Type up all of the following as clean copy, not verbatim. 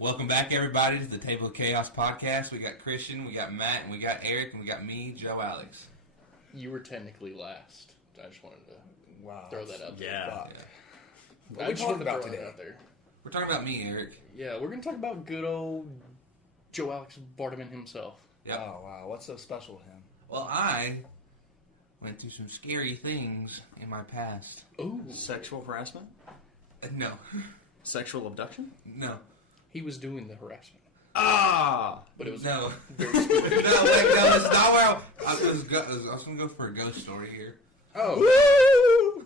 Welcome back, everybody, to the Table of Chaos podcast. We got Christian, we got Matt, and we got Eric, and we got me, Joe Alex. You were technically last. I just wanted to throw that out there. Yeah. What are we talking about today? We're talking about me, Eric. Yeah, we're going to talk about good old Joe Alex Bartman himself. Yep. Oh, wow. What's so special with him? Well, I went through some scary things in my past. Ooh. Sexual harassment? No. Sexual abduction? No. He was doing the harassment. Ah! But it was No. very spooky. No, it's not where I was going to go for a ghost story here. Oh.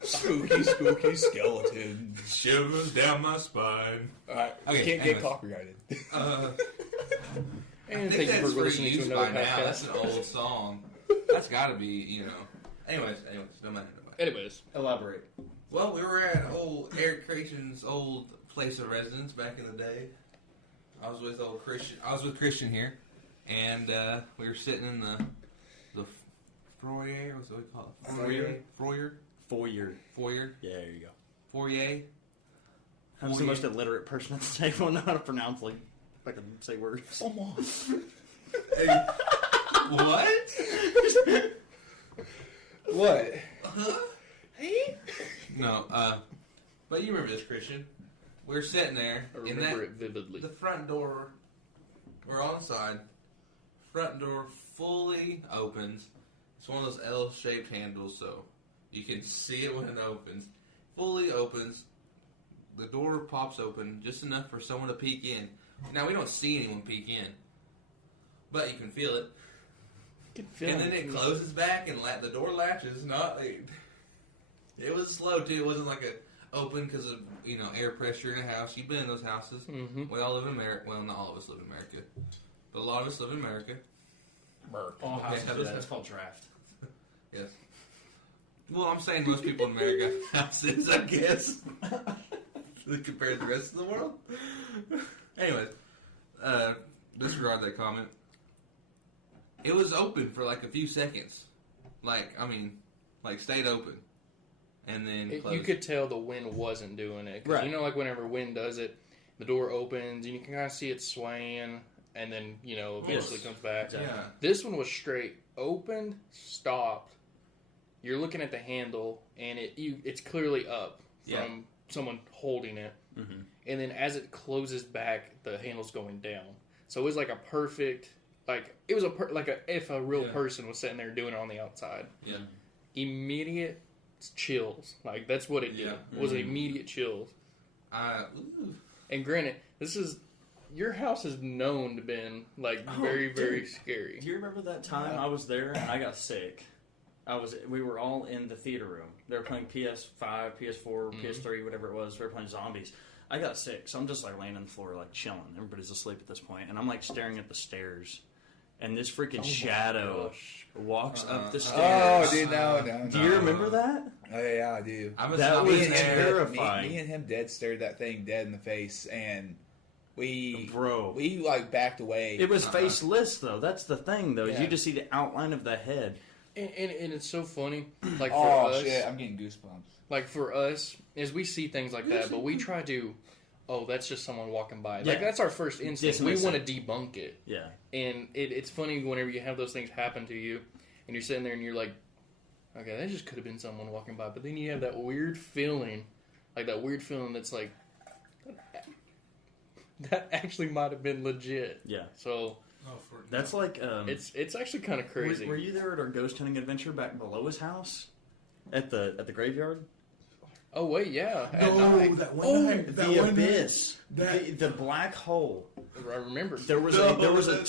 Spooky. Spooky skeleton. Shivers down my spine. Alright, Okay, can't anyways. get copyrighted. I And think thank you that's for listening to used another by now. That's podcast. an old song. That's got to be, Anyways, no matter. Anyways. Elaborate. Well, we were at old Eric Creation's old place of residence back in the day. I was with Christian here, and we were sitting in the foyer. What's what we call it? Foyer. Yeah, there you go. Foyer. I'm the most illiterate person at the table. I know how to pronounce, if I can say words. Almost. What? What? Hey? No. But you remember this, Christian? We were sitting there. I remember it vividly. The front door. We're on the side. Front door fully opens. It's one of those L-shaped handles, so you can see it when it opens. Fully opens. The door pops open just enough for someone to peek in. Now, we don't see anyone peek in, but you can feel it. And then it closes back, and the door latches. It was slow, too. It wasn't like a open because of, air pressure in a house. You've been in those houses. Mm-hmm. We all live in America. Well, not all of us live in America, but a lot of us live in America. All houses Okay. do that. It's called draft. Yes. Well, I'm saying most people in America have houses, I guess, compared to the rest of the world. Anyways, disregard that comment. It was open for a few seconds. Stayed open. And then closed. You could tell the wind wasn't doing it. 'Cause Right. whenever wind does it, the door opens, and you can kind of see it swaying, and then, eventually comes back. Yeah. This one was straight opened, stopped. You're looking at the handle, and it's clearly up from someone holding it. Mm-hmm. And then as it closes back, the handle's going down. So it was like a perfect, if a real person was sitting there doing it on the outside. Yeah. Immediate chills. That's what it did. Yeah. Was immediate chills. And granted, your house is known to been very, very scary. Do you remember that time I was there and I got sick? We were all in the theater room. They were playing PS5, PS4, PS3, whatever it was. We were playing zombies. I got sick, so I'm just laying on the floor chilling. Everybody's asleep at this point, and I'm staring at the stairs, and this freaking shadow walks up the stairs. Oh, dude, no. Do you remember that? Oh, yeah, I do. That was Me terrifying. and him stared that thing dead in the face, and we backed away. It was faceless, though. That's the thing, though. Is Yeah. you just see the outline of the head. And it's so funny. For Oh, us, shit, I'm getting goosebumps. For us, as we see things like that, but we try to, that's just someone walking by. Yeah. That's our first instinct. We Dismiss want it. to debunk it. Yeah. And it's funny whenever you have those things happen to you, and you're sitting there and you're like, okay, that just could have been someone walking by. But then you have that weird feeling, that's that actually might have been legit. Yeah. So That's it's actually kind of crazy. Were you there at our ghost hunting adventure back below his house? At the graveyard? Oh wait, yeah. The abyss. The black hole. I remember. There was a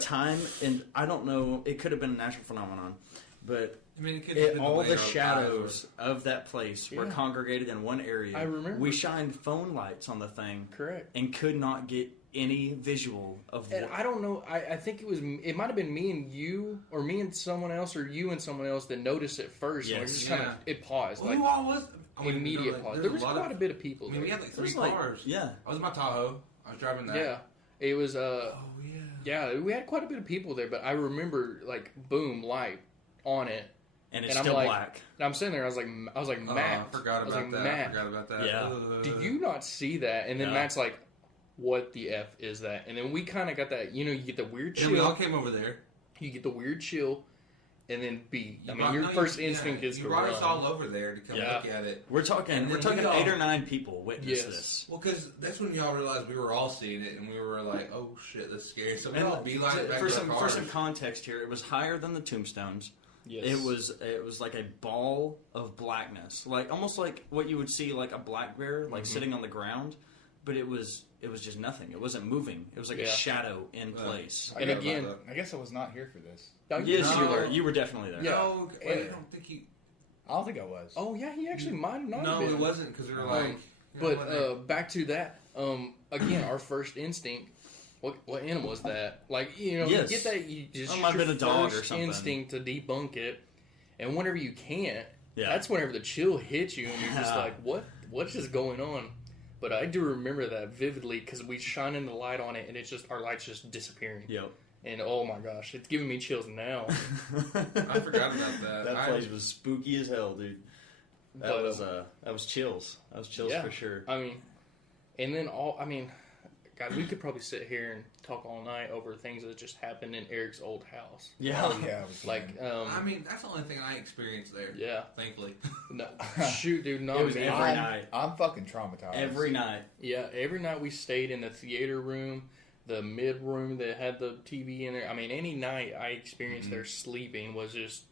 time, and I don't know, it could have been a natural phenomenon, but all the shadows of that place were congregated in one area. I remember. We shined phone lights on the thing. Correct. And could not get any visual of And I don't know. I think it might have been me and you, or me and someone else, or you and someone else that noticed it first. Yes. And it just kind of it paused. Well, who all was? Immediate pause. There was quite a bit of people. We had three cars. Yeah. I was in my Tahoe. I was driving that. Yeah. It was. Oh yeah. Yeah, we had quite a bit of people there, but I remember boom, light on it, and it's And I'm still like- black. And I'm sitting there. I was like, Matt. I forgot was about like, that. Matt, I forgot about that. Yeah. did you not see that? And then Yeah. Matt's like, what the F is that? And then we kind of got that, you get the weird Yeah, chill. we all came over there. You get the weird chill, and then B. You I mean, brought- your no, first you- instinct yeah, is you to brought run. us all over there to come Yeah. look at it. We're talking And then 8 or 9 people witnessed Yes. this. Well, because that's when y'all realized we were all seeing it, and we were like, "Oh shit, that's scary." So we And all beeline back for to some our for cars. some context here, it was higher than the tombstones. Yes. It was like a ball of blackness, like almost like what you would see like a black bear like sitting on the ground, but it was just nothing. It wasn't moving. It was like a Yeah. shadow in place. And again, I guess I was not here for this. Yes, you No. were. You were definitely there. Yeah. No, wait, I And- don't think he. I don't think I was. Oh yeah, he actually might not. No, have been. it wasn't because we were like. But back to that. Again, our first instinct. What animal is that? Like Yes. you get that. You just It might have your been a dog or first something. instinct to debunk it, and whenever you can't, Yeah. that's whenever the chill hits you, and you're just Yeah. like, what is going on? But I do remember that vividly because we shine in the light on it, and it's just our light's just disappearing. Yep. And oh my gosh, it's giving me chills now. I forgot about that. That place was spooky as hell, dude. That But, was chills. That was chills yeah. for sure. I mean, and then guys, we could probably sit here and talk all night over things that just happened in Eric's old house. Yeah. Oh, yeah. It was Like, I mean, that's the only thing I experienced there. yeah, Thankfully. no, shoot, dude, not It was me. every night. I'm fucking traumatized. Every night. Yeah, every night we stayed in the theater room, the mid room that had the TV in there. I mean, any night I experienced there sleeping was just,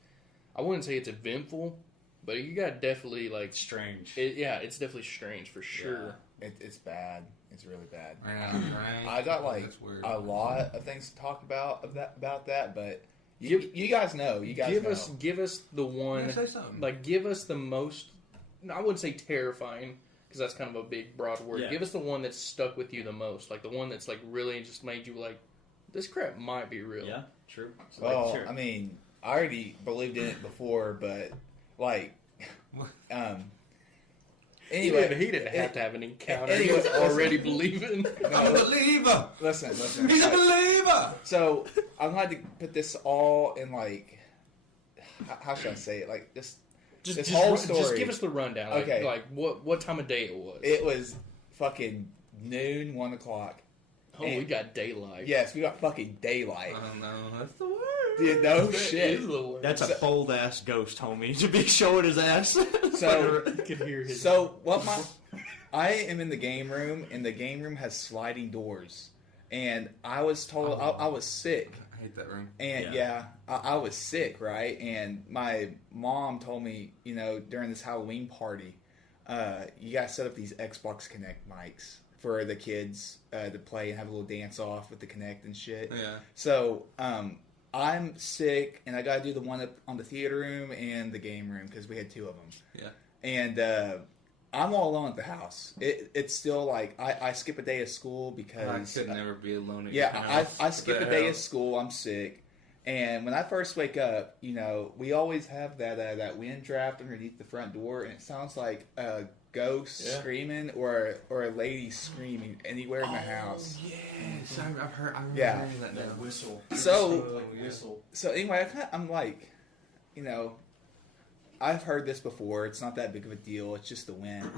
I wouldn't say it's eventful, but you got definitely like, Strange. it's definitely strange for sure. It's bad. It's really bad. Right. I got like That's weird. a lot of things to talk about that, but you guys know. You guys know. Give us the one. Yeah, say something. Like, give us the most. I wouldn't say terrifying because that's kind of a big, broad word. Yeah. Give us the one that's stuck with you the most. Like the one that's like really just made you like, this crap might be real. Yeah, true. So, Well, sure. I mean, I already believed in it before, but like, anyway, He didn't have to have an encounter. He Anyway, was already believing. I'm a believer. listen. He's a believer. So I'm glad to put this all in like, how should I say it? Like this whole story. Just give us the rundown. Like, Okay. Like what time of day it was. It was fucking noon, 1 o'clock. we got daylight. Yes, we got fucking daylight. I don't know. That's the word. Dude, no That shit. is the word. That's a bold ass ghost, homie, to be showing his ass. So, You could hear his. I am in the game room, and the game room has sliding doors. And I was told I was sick. I hate that room. And I was sick, right? And my mom told me, during this Halloween party, you gotta set up these Xbox Connect mics for the kids to play and have a little dance off with the Connect and shit. Yeah. So I'm sick, and I gotta do the one up on the theater room and the game room because we had 2 of them. Yeah. And I'm all alone at the house. It's still like I skip a day of school I because could never be alone at yeah, your house. I skip What a the day hell? of school. I'm sick, and when I first wake up, we always have that wind draft underneath the front door, and it sounds like a ghost screaming or a lady screaming anywhere in the house. Yes, I've heard. I remember Yeah. hearing that now. whistle. So whistle. so anyway, I'm like, I've heard this before. It's not that big of a deal. It's just the wind,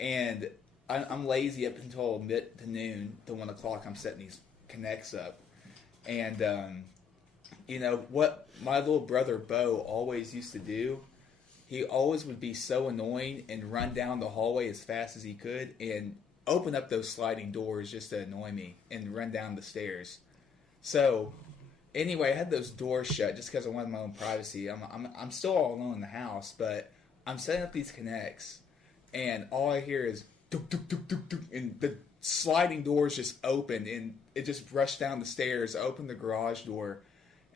and I'm lazy up until mid to noon to 1 o'clock. I'm setting these connects up, and what my little brother Bo always used to do. He always would be so annoying and run down the hallway as fast as he could and open up those sliding doors just to annoy me and run down the stairs. So anyway, I had those doors shut just because I wanted my own privacy. I'm still all alone in the house, but I'm setting up these connects, and all I hear is duk, duk, duk, duk, duk, and the sliding doors just opened, and it just rushed down the stairs, opened the garage door,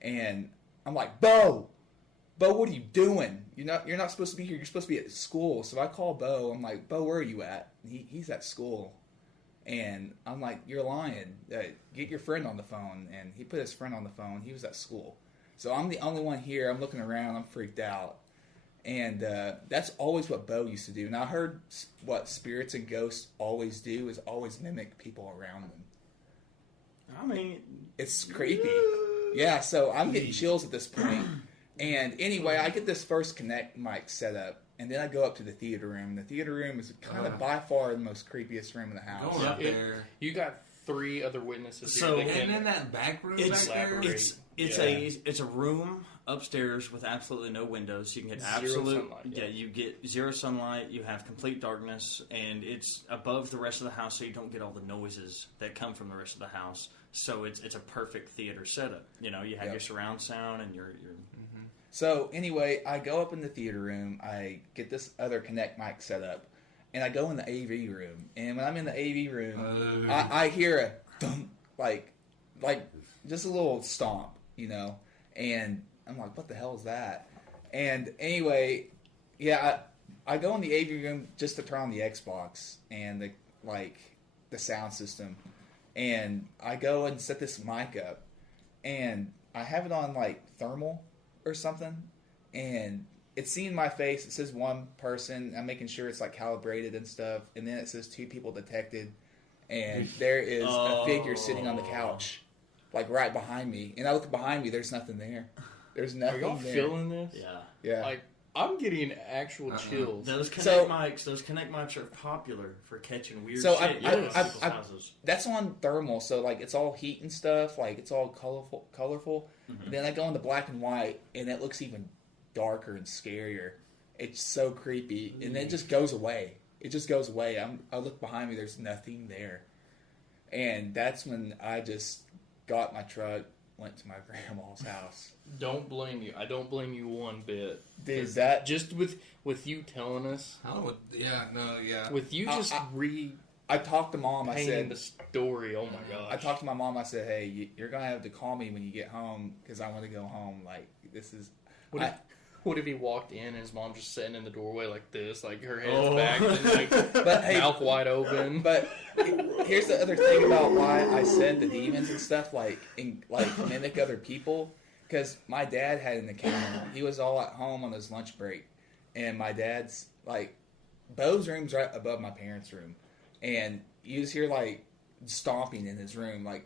and I'm like, Bo, what are you doing? You're not supposed to be here. You're supposed to be at school. So I call Bo. I'm like, Bo, where are you at? And he's at school. And I'm like, you're lying. Get your friend on the phone. And he put his friend on the phone. He was at school. So I'm the only one here. I'm looking around. I'm freaked out. And that's always what Bo used to do. And I heard what spirits and ghosts always do is always mimic people around them. I mean, It's creepy. Yeah, so I'm getting chills at this point. And anyway, I get this first Connect mic set up, and then I go up to the theater room. The theater room is kind of by far the most creepiest room in the house. Going up there. You got 3 other witnesses So- here. And in that back room back there. It's a room upstairs with absolutely no windows. You can get Zero sunlight, yeah. you get zero sunlight. You have complete darkness, and it's above the rest of the house, so you don't get all the noises that come from the rest of the house. So it's a perfect theater setup. You know, you have your surround sound and your. So anyway, I go up in the theater room. I get this other Connect mic set up, and I go in the AV room. And when I'm in the AV room, I hear a thump, like just a little stomp, you know. And I'm like, what the hell is that? And anyway, yeah, I go in the AV room just to turn on the Xbox and the sound system. And I go and set this mic up, and I have it on like thermal or something, and it's seeing my face. It says one person. I'm making sure it's like calibrated and stuff, and then it says 2 people detected, and there is a figure sitting on the couch, like right behind me. And I look behind me. There's nothing there. There's nothing. Are y'all there. feeling this? Yeah. Like, I'm getting actual chills. Those Connect mics are popular for catching weird shit. People's houses. That's on thermal, so like it's all heat and stuff. Like it's all colorful. Mm-hmm. And then I go into black and white, and it looks even darker and scarier. It's so creepy, and then it just goes away. It just goes away. I look behind me. There's nothing there, and that's when I just got my truck, went to my grandma's house. Don't blame you. I don't blame you one bit. Dude, that just with you telling us. With you just I talked to Mom. I said the story. Oh my gosh. I talked to my mom. I said, "Hey, you're gonna have to call me when you get home because I want to go home. Like this is." What if he walked in and his mom just sitting in the doorway like this, like her head's back, and like mouth wide open? But here's the other thing about why I said the demons and stuff, like mimic other people. Because my dad had an encounter. He was all at home on his lunch break, and my dad's like, Bo's room's right above my parents' room, and you just hear like stomping in his room, and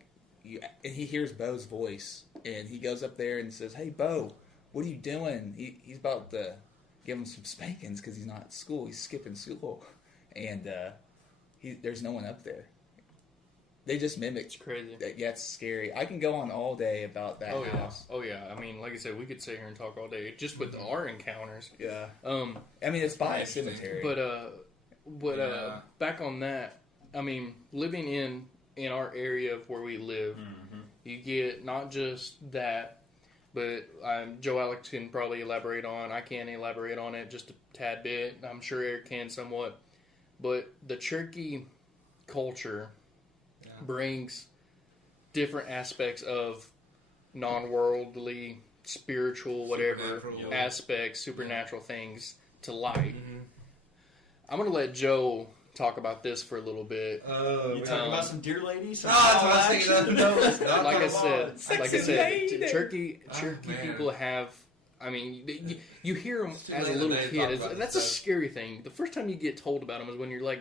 he hears Bo's voice, and he goes up there and says, "Hey, Bo, what are you doing?" He's about to give him some spankings because he's not at school. He's skipping school, and there's no one up there. They just mimic. It's crazy. Yeah, it's scary. I can go on all day about that house. Oh yeah. I mean, like I said, we could sit here and talk all day just with our encounters. Yeah. I mean, it's by a cemetery. But back on that, I mean, living in our area of where we live, you get not just that, but Joe Alex can probably elaborate on. I can elaborate on it just a tad bit. I'm sure Eric can somewhat. But the Cherokee culture brings different aspects of non-worldly, spiritual, whatever aspects, supernatural things to light. I'm going to let Joe talk about this for a little bit. You talking about some deer ladies? Like I said, Cherokee people have. I mean, you hear them as a little kid. That's a scary thing. The first time you get told about them is when you're like,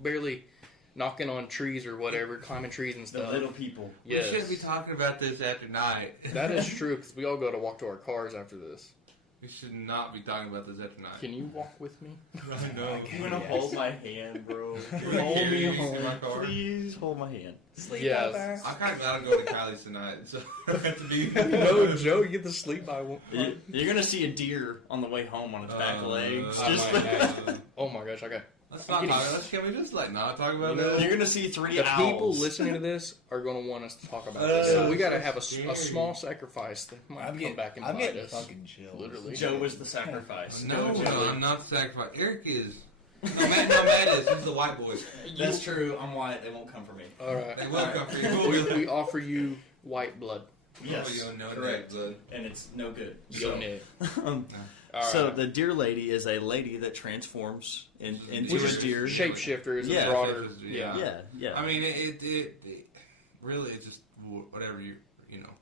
barely knocking on trees or whatever, climbing trees and stuff. The little people. Yes. We shouldn't be talking about this after night. That is true, because we all go to walk to our cars after this. We should not be talking about this after night. Can you walk with me? No. You want to hold my hand, bro? Hold me home. Please hold my hand. Sleep Yes. over. I'm kind of glad I'm going to Kylie's tonight, so I have to be. No, Joe, you get to sleep by one. You're going to see a deer on the way home on its back legs. I might have. Oh my gosh, Let's not talk about it. Can we just not talk about it? You're going to see 3 The owls. people listening to this are going to want us to talk about this. So we got to have a small sacrifice that might come back and I'm bite getting us. fucking chills. Literally. Joe was the sacrifice. No, I'm not the sacrifice. Eric is. No, Matt is. He's the white boy. That's true. I'm white. They won't come for me. All right. They will come for you. We offer you white blood. Yes, correct. And it's no good. Yo, Nick. So the deer lady is a lady that transforms into Which a is deer. Shapeshifter is Yeah. a broader. Yeah. I mean, it really is just whatever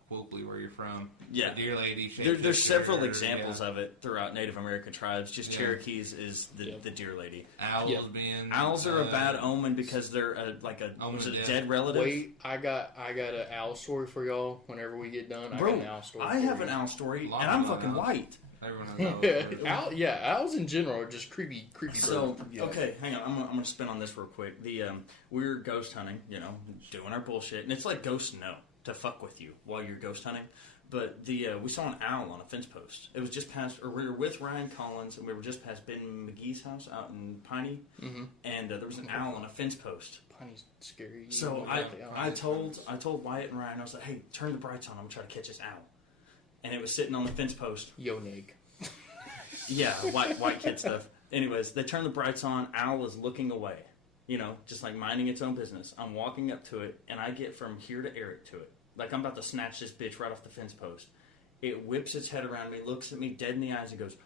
colloquially where you're from. Yeah. The deer lady. There's several shapeshifter, examples of it throughout Native American tribes. Just Yeah. Cherokees is the deer lady. Owls Yeah. being. Owls are a bad omen because they're a Omen of death. dead relative. Wait, I got an owl story for y'all. Whenever we get done, I Bro, got an owl story. I for have you. an owl story, and Long I'm ago fucking now. white. Everyone knows. Owls in general are just creepy So birds. Yeah. okay, hang on. I'm gonna spin on this real quick. We were ghost hunting, doing our bullshit, and it's like ghosts know to fuck with you while you're ghost hunting. But we saw an owl on a fence post. It was just past, or we were with Ryan Collins, and we were just past Ben McGee's house out in Piney, and there was an owl on a fence post. Piney's scary. So You know, the I owls. told Wyatt and Ryan, I was like, hey, turn the brights on. I'm gonna try to catch this owl. And it was sitting on the fence post. Yo, Nick. Yeah, white kid stuff. Anyways, they turn the brights on. Owl is looking away, just like minding its own business. I'm walking up to it, and I get from here to Eric to it. Like I'm about to snatch this bitch right off the fence post. It whips its head around me, looks at me dead in the eyes, and goes,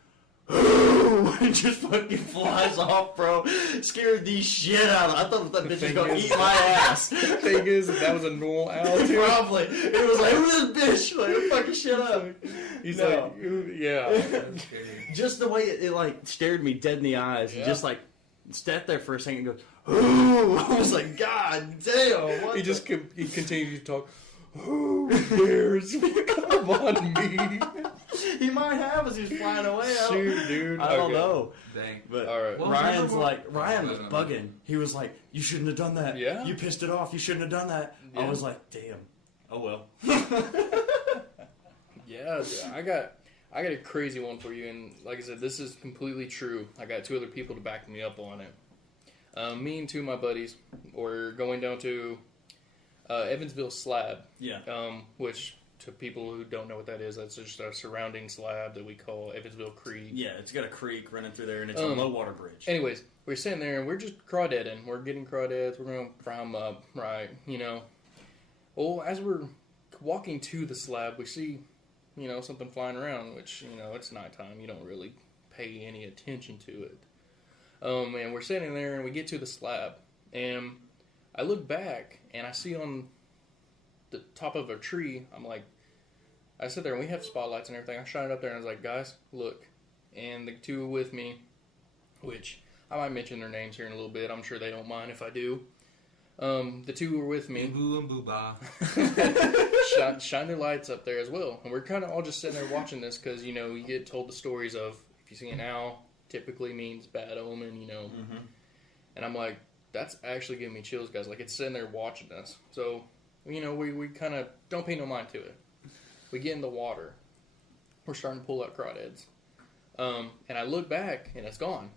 "Ooh!" and just fucking flies off, bro. Scared the shit out of me. I thought that bitch was thing gonna is- eat my ass. The thing is, that was a normal owl too. Probably. It was like, who's this bitch? Like, fucking shit up. He's No. like, yeah. Just the way it like stared me dead in the eyes, Yeah. and just like sat there for a second and goes, "Ooh!" I was like, God damn! What He the- just he continues to talk. Who dares come on me? he might have as he's flying away. Shoot, dude. I don't Okay. know. Dang. But All right. Well, Ryan remember- was bugging. He was like, "You shouldn't have done that. Yeah? You pissed it off. You shouldn't have done that." I Yeah. was like, "Damn. Oh well." Yeah, dude, I got a crazy one for you, and like I said, this is completely true. I got two other people to back me up on it. Me and two of my buddies were going down to Evansville Slab, Yeah. which to people who don't know what that is, that's just a surrounding slab that we call Evansville Creek. Yeah, it's got a creek running through there, and it's a low water bridge. Anyways, we're sitting there and we're just crawdadding. We're getting crawdads. We're going to fry them up, right? Well, as we're walking to the slab, we see, something flying around, which, it's nighttime. You don't really pay any attention to it. And we're sitting there and we get to the slab. And I look back and I see on the top of a tree, I sit there and we have spotlights and everything. I shine it up there and I was like, guys, look. And the two with me, which I might mention their names here in a little bit. I'm sure they don't mind if I do. The two who were with me Boo and boo ba. shine their lights up there as well. And we're kind of all just sitting there watching this because, you get told the stories of if you see an owl, typically means bad omen, Mm-hmm. And I'm like, that's actually giving me chills, guys. Like, it's sitting there watching us. So, we kind of don't pay no mind to it. We get in the water. We're starting to pull out crawdads. And I look back, and it's gone.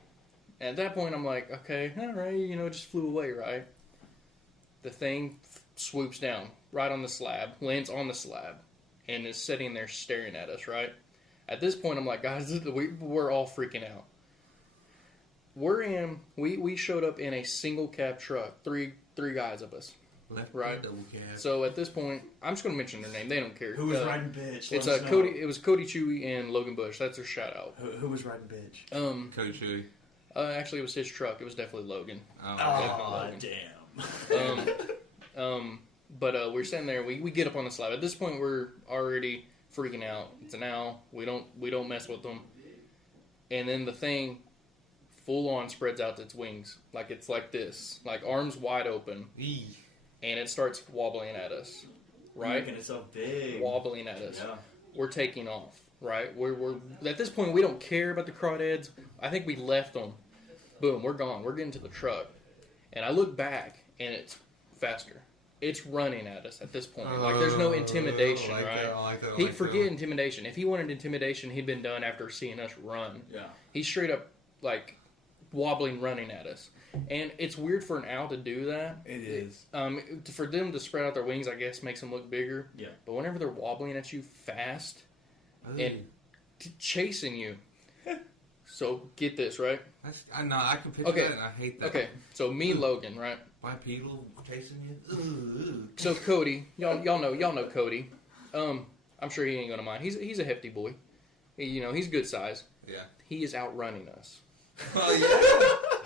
And at that point, I'm like, okay, all right, it just flew away, right? The thing swoops down right on the slab, lands on the slab, and is sitting there staring at us, right? At this point, I'm like, guys, we're all freaking out. We showed up in a single cab truck, three guys of us. Left Right. double cab. So at this point, I'm just going to mention their name. They don't care. Who was riding bitch? It's Let us know. Cody. It was Cody Chewy and Logan Bush. That's their shout out. Who was riding bitch? Cody Chewy. Actually, it was his truck. It was definitely Logan. Oh, Logan. damn. But we're sitting there. We get up on the slab. At this point, we're already freaking out. It's an owl. We don't mess with them. And then the thing, full on, spreads out its wings like it's like this, like arms wide open, Eee. and it starts wobbling at us. Right, Making it so big. wobbling at us. Yeah. We're taking off. Right, we're at this point we don't care about the crawdads. I think we left them. Boom, we're gone. We're getting to the truck, and I look back and it's faster. It's running at us at this point. Like there's no intimidation, I like right? that, I like that, I He'd like forget that. intimidation. If he wanted intimidation, he'd been done after seeing us run. Yeah. He's straight up like wobbling, running at us, and it's weird for an owl to do that. It is. For them to spread out their wings, I guess makes them look bigger. Yeah. But whenever they're wobbling at you fast Ooh. and chasing you, so get this right. I know, I can picture Okay. that and I hate that. Okay, so me and Logan, right? Bipedal chasing you? Ooh. So Cody, y'all know Cody. I'm sure he ain't gonna mind. He's a hefty boy. He's good size. Yeah. He is outrunning us. Oh,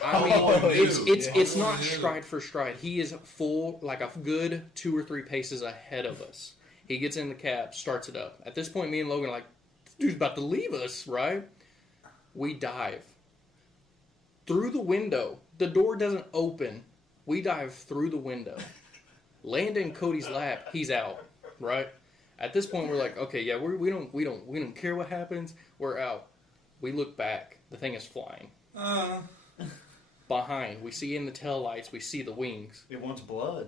yeah. I mean, Oh, it's not yeah. stride for stride. He is full, like a good 2 or 3 paces ahead of us. He gets in the cab, starts it up. At this point, me and Logan are like, this dude's about to leave us, right? We dive through the window. The door doesn't open. We dive through the window. Land in Cody's lap. He's out, right? At this point, we're like, okay, yeah, we don't care what happens. We're out. We look back. The thing is flying. Behind, we see in the taillights, we see the wings. It wants blood.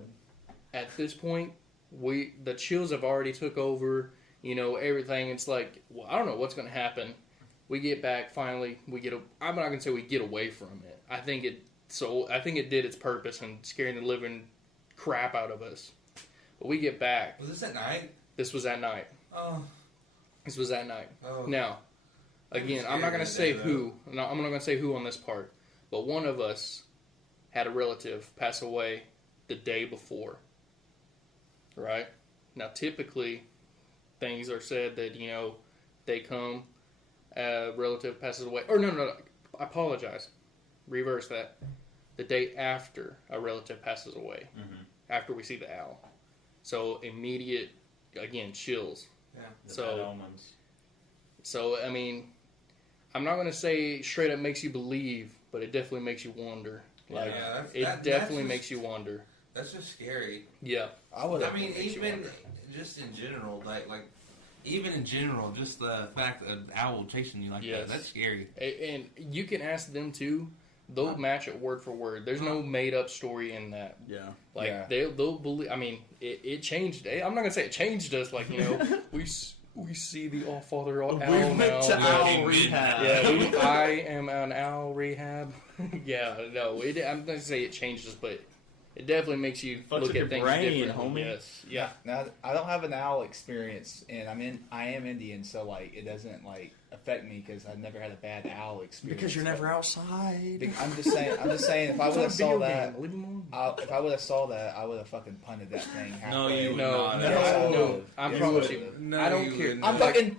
At this point, the chills have already took over. You know, everything. It's like, well, I don't know what's going to happen. We get back finally. I'm not going to say we get away from it. I think it did its purpose in scaring the living crap out of us. But we get back. Was this at night? This was at night. Oh. This was at night. Oh. Now, again, I'm not going to say who. No, I'm not going to say who on this part. But one of us had a relative pass away the day before. Right? Now, typically, things are said that, you know, they come, a relative passes away. Or no, I apologize. Reverse that. The day after a relative passes away. Mm-hmm. After we see the owl. So, immediate, again, chills. Yeah. The bad omens. So, I mean, I'm not going to say straight up makes you believe, but it definitely makes you wonder. Like, it definitely makes you wonder. That's just scary. Yeah. I mean, even just in general, even in general, just the fact that an owl chasing you like that's scary. And you can ask them too. They'll match it word for word. There's no made up story in that. Yeah. They'll believe. I mean, it changed. I'm not gonna say it changed us. Like, you know, we see the All Father owl now. We went to owl rehab. Yeah, I am an owl rehab. Yeah, no, I'm not gonna say it changed us, but it definitely makes you look at things differently. Yes. Yeah. Now, I don't have an owl experience, and I am Indian, so like it doesn't like affect me because I've never had a bad owl experience. Because you're never outside. I'm just saying. If I would have saw that, leave him alone. if I would have saw that, I would have fucking punted that thing. No, you would No, not. no. I promise you. No, I don't you care. wouldn't. I'm fucking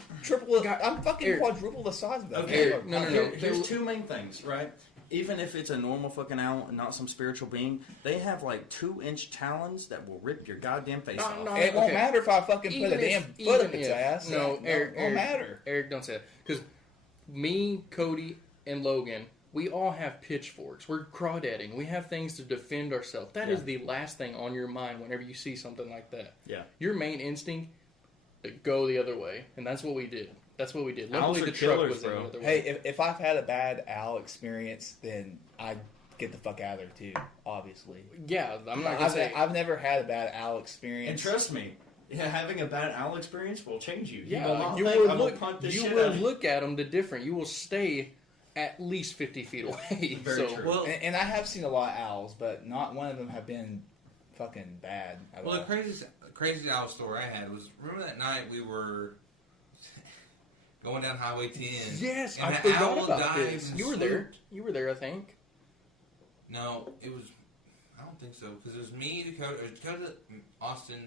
I'm fucking Eric. quadruple the size of that. Okay, thing. no. Here's two main things, right? Even if it's a normal fucking owl and not some spiritual being, they have like 2-inch talons that will rip your goddamn face off. No, It won't okay. matter if I fucking Even put a damn if- foot up even its if- ass. No, Eric, it won't matter. Eric, don't say that. Because me, Cody, and Logan, we all have pitchforks. We're crawdadding. We have things to defend ourselves. That is the last thing on your mind whenever you see something like that. Yeah. Your main instinct, go the other way. And that's what we did. Luckily, Owls are the truck killers, was in bro. the other way. Hey, if I've had a bad owl experience, then I'd get the fuck out of there too. Obviously. Yeah, I'm not going to say... I've never had a bad owl experience. And trust me, having a bad owl experience will change you. Yeah, you will look at them different. You will stay at least 50 feet away. Very true. Well, and I have seen a lot of owls, but not one of them have been fucking bad at all. the crazy owl story I had was, remember that night we were going down Highway 10? Yes, and I the forgot owl about dived this. and You were swooped. there. You were there, I think. No, it was. I don't think so because it was me, Dakota, Austin,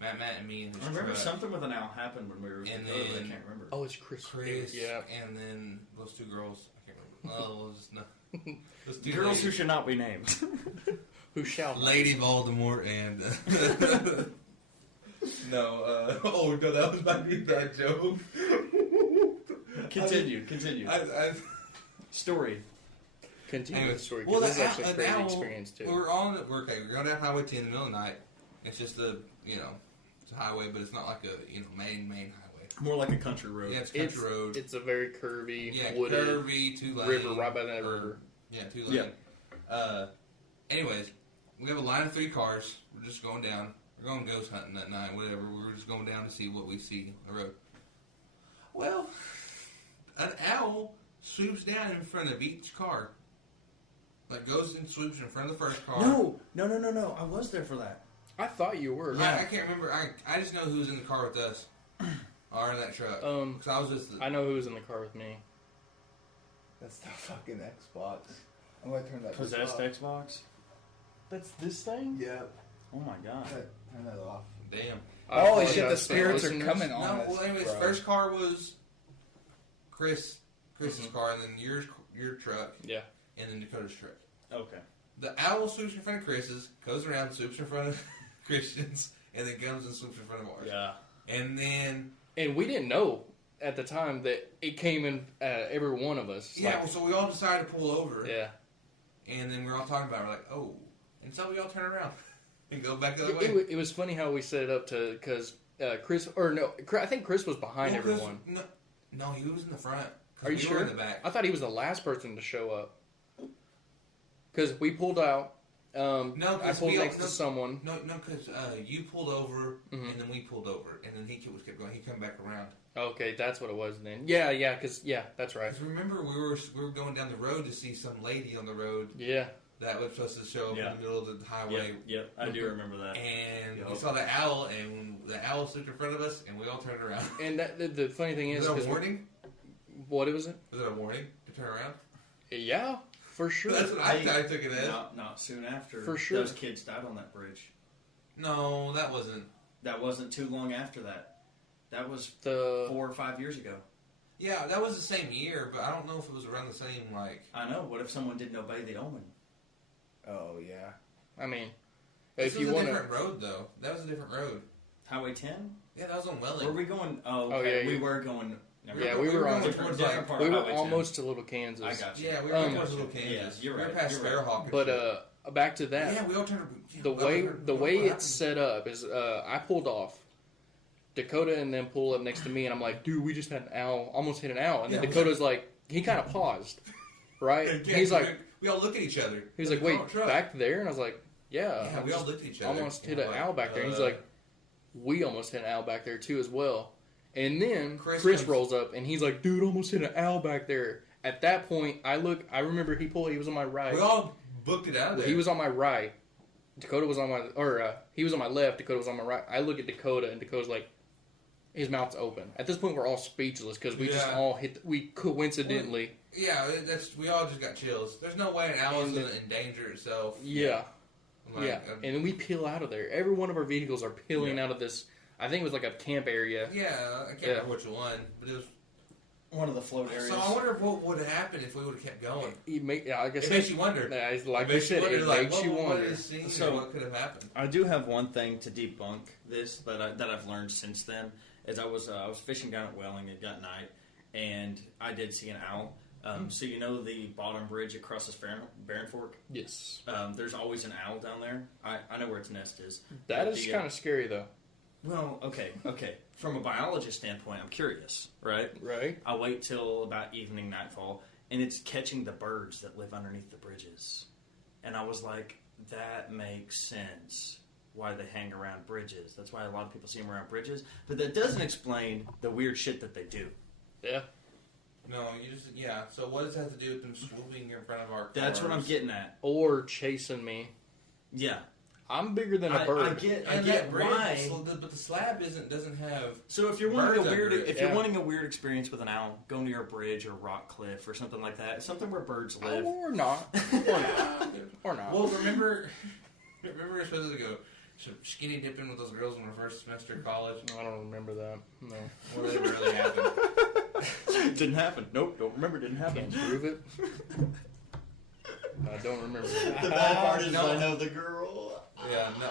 Matt, and me in his I remember truck. something with an owl happened when we were. And I then- can't remember. Oh, it's Chris. Yeah. and then those two girls. I can't remember. Oh, it was just no. Those two Girls who ladies. should not be named. Who shall? Lady Voldemort and. No, oh no, that was my that joke. Continue. Story. Continue Anyway, the story. well, Because this is actually a an crazy owl- experience too. We're going down Highway 10 in the middle of the night. It's just it's a highway, but it's not like a main highway. More like a country road. Yeah, it's a country road. It's a very curvy, Yeah, wooded curvy, 2-lane. river right by that river. Yeah, 2-lane. Yeah. Anyways, we have a line of 3 cars. We're just going down. We're going ghost hunting that night, whatever. We're just going down to see what we see on the road. Well, an owl swoops down in front of each car. Like, goes and swoops in front of the first car. No. I was there for that. I thought you were. I can't remember. I just know who was in the car with us. Or in that truck. Because I was just... I know who was in the car with me. That's the fucking Xbox. I'm gonna turn that Possessed off. Xbox? That's this thing? Yeah. Oh my god. Turn that off. Damn. Holy I shit! The apologize for spirits are listeners. coming on No, us. well, anyways, bro. first car was Chris's car, and then your truck, Yeah. and then Dakota's truck. Okay. The owl swoops in front of Chris's, goes around, swoops in front of Christian's, and then comes and swoops in front of ours. Yeah. And then... And we didn't know at the time that it came in every one of us. Yeah, so we all decided to pull over. Yeah. And then we were all talking about it. We're like, oh. And so we all turn around and go back the other way. It was funny how we set it up because Chris, or no, I think Chris was behind everyone. No, he was in the front. Are you we sure? were in the back. I thought he was the last person to show up. Because we pulled out. No, I pulled next to someone. No, because you pulled over, and then we pulled over, and then he kept going. He came back around. Okay, that's what it was then. Yeah, that's right. Because remember, we were going down the road to see some lady on the road. Yeah. That was supposed to show up in the middle of the highway. Yep, I do remember that. And we saw the owl, and the owl stood in front of us, and we all turned around. And the funny thing is... Was it a warning? What was it? Was it a warning to turn around? Yeah, for sure. That's what I took it as. Not soon after. For sure. Those kids died on that bridge. No, that wasn't. That wasn't too long after that. That was 4 or 5 years ago. Yeah, that was the same year, but I don't know if it was around the same, like... I know. What if someone didn't obey the omen? Oh, yeah. I mean, this was a different road, though. That was a different road. Highway 10? Yeah, that was on Welling. Were we going... Oh, okay. yeah, we were going... we were on different part we of were Highway 10. almost to Little Kansas. I got you. Yeah, we were towards Little Kansas. Yeah, you're right. We were past Sparrowhawk and But back to that. Yeah, we all turned... The way it's set up is I pulled off. Dakota and then pull up next to me, and I'm like, dude, we just had an owl, almost hit an owl. And then Dakota's like, he kind of paused, right? He's like... We all look at each other. He was like, wait, back there? And I was like, yeah, we all looked at each other. Almost hit an owl back there. And he's like, we almost hit an owl back there too as well. And then Chris rolls up and he's like, dude, almost hit an owl back there. At that point, I remember he was on my right. We all booked it out of there. He was on my right. Dakota was on my, he was on my left. Dakota was on my right. I look at Dakota and Dakota's like, his mouth's open. At this point, we're all speechless because we just all we coincidentally. We all just got chills. There's no way an owl is going to endanger itself. Yeah. And then we peel out of there. Every one of our vehicles are peeling out of this. I think it was like a camp area. Yeah, I can't remember which one, but it was one of the float areas. So I wonder what would have happened if we would have kept going. It makes you wonder. Like you said, it makes you wonder. So what could have happened? I do have one thing to debunk this that I've learned since then. Is I was fishing down at Welling. It got night, and I did see an owl. So you know the bottom bridge that crosses Barren Fork? Yes. There's always an owl down there. I know where its nest is. That is kind of scary, though. Well, okay. From a biologist standpoint, I'm curious, right? Right. I wait till about evening, nightfall, and it's catching the birds that live underneath the bridges. And I was like, that makes sense. Why they hang around bridges. That's why a lot of people see them around bridges. But that doesn't explain the weird shit that they do. Yeah. No, so what does that have to do with them swooping in front of our cars? That's what I'm getting at. Or chasing me. Yeah. I'm bigger than a bird. I get why. But the slab doesn't have. So if you're wanting wanting a weird experience with an owl, go near a bridge or rock cliff or something like that. Something where birds live. Or not. Or not. Well, remember we're supposed to go skinny dipping with those girls in our first semester of college? I don't remember that. No. Well, it really happened. Didn't happen. Nope, don't remember. Didn't happen. Can't prove it. I don't remember. The bad part is I know the girl. Yeah, no.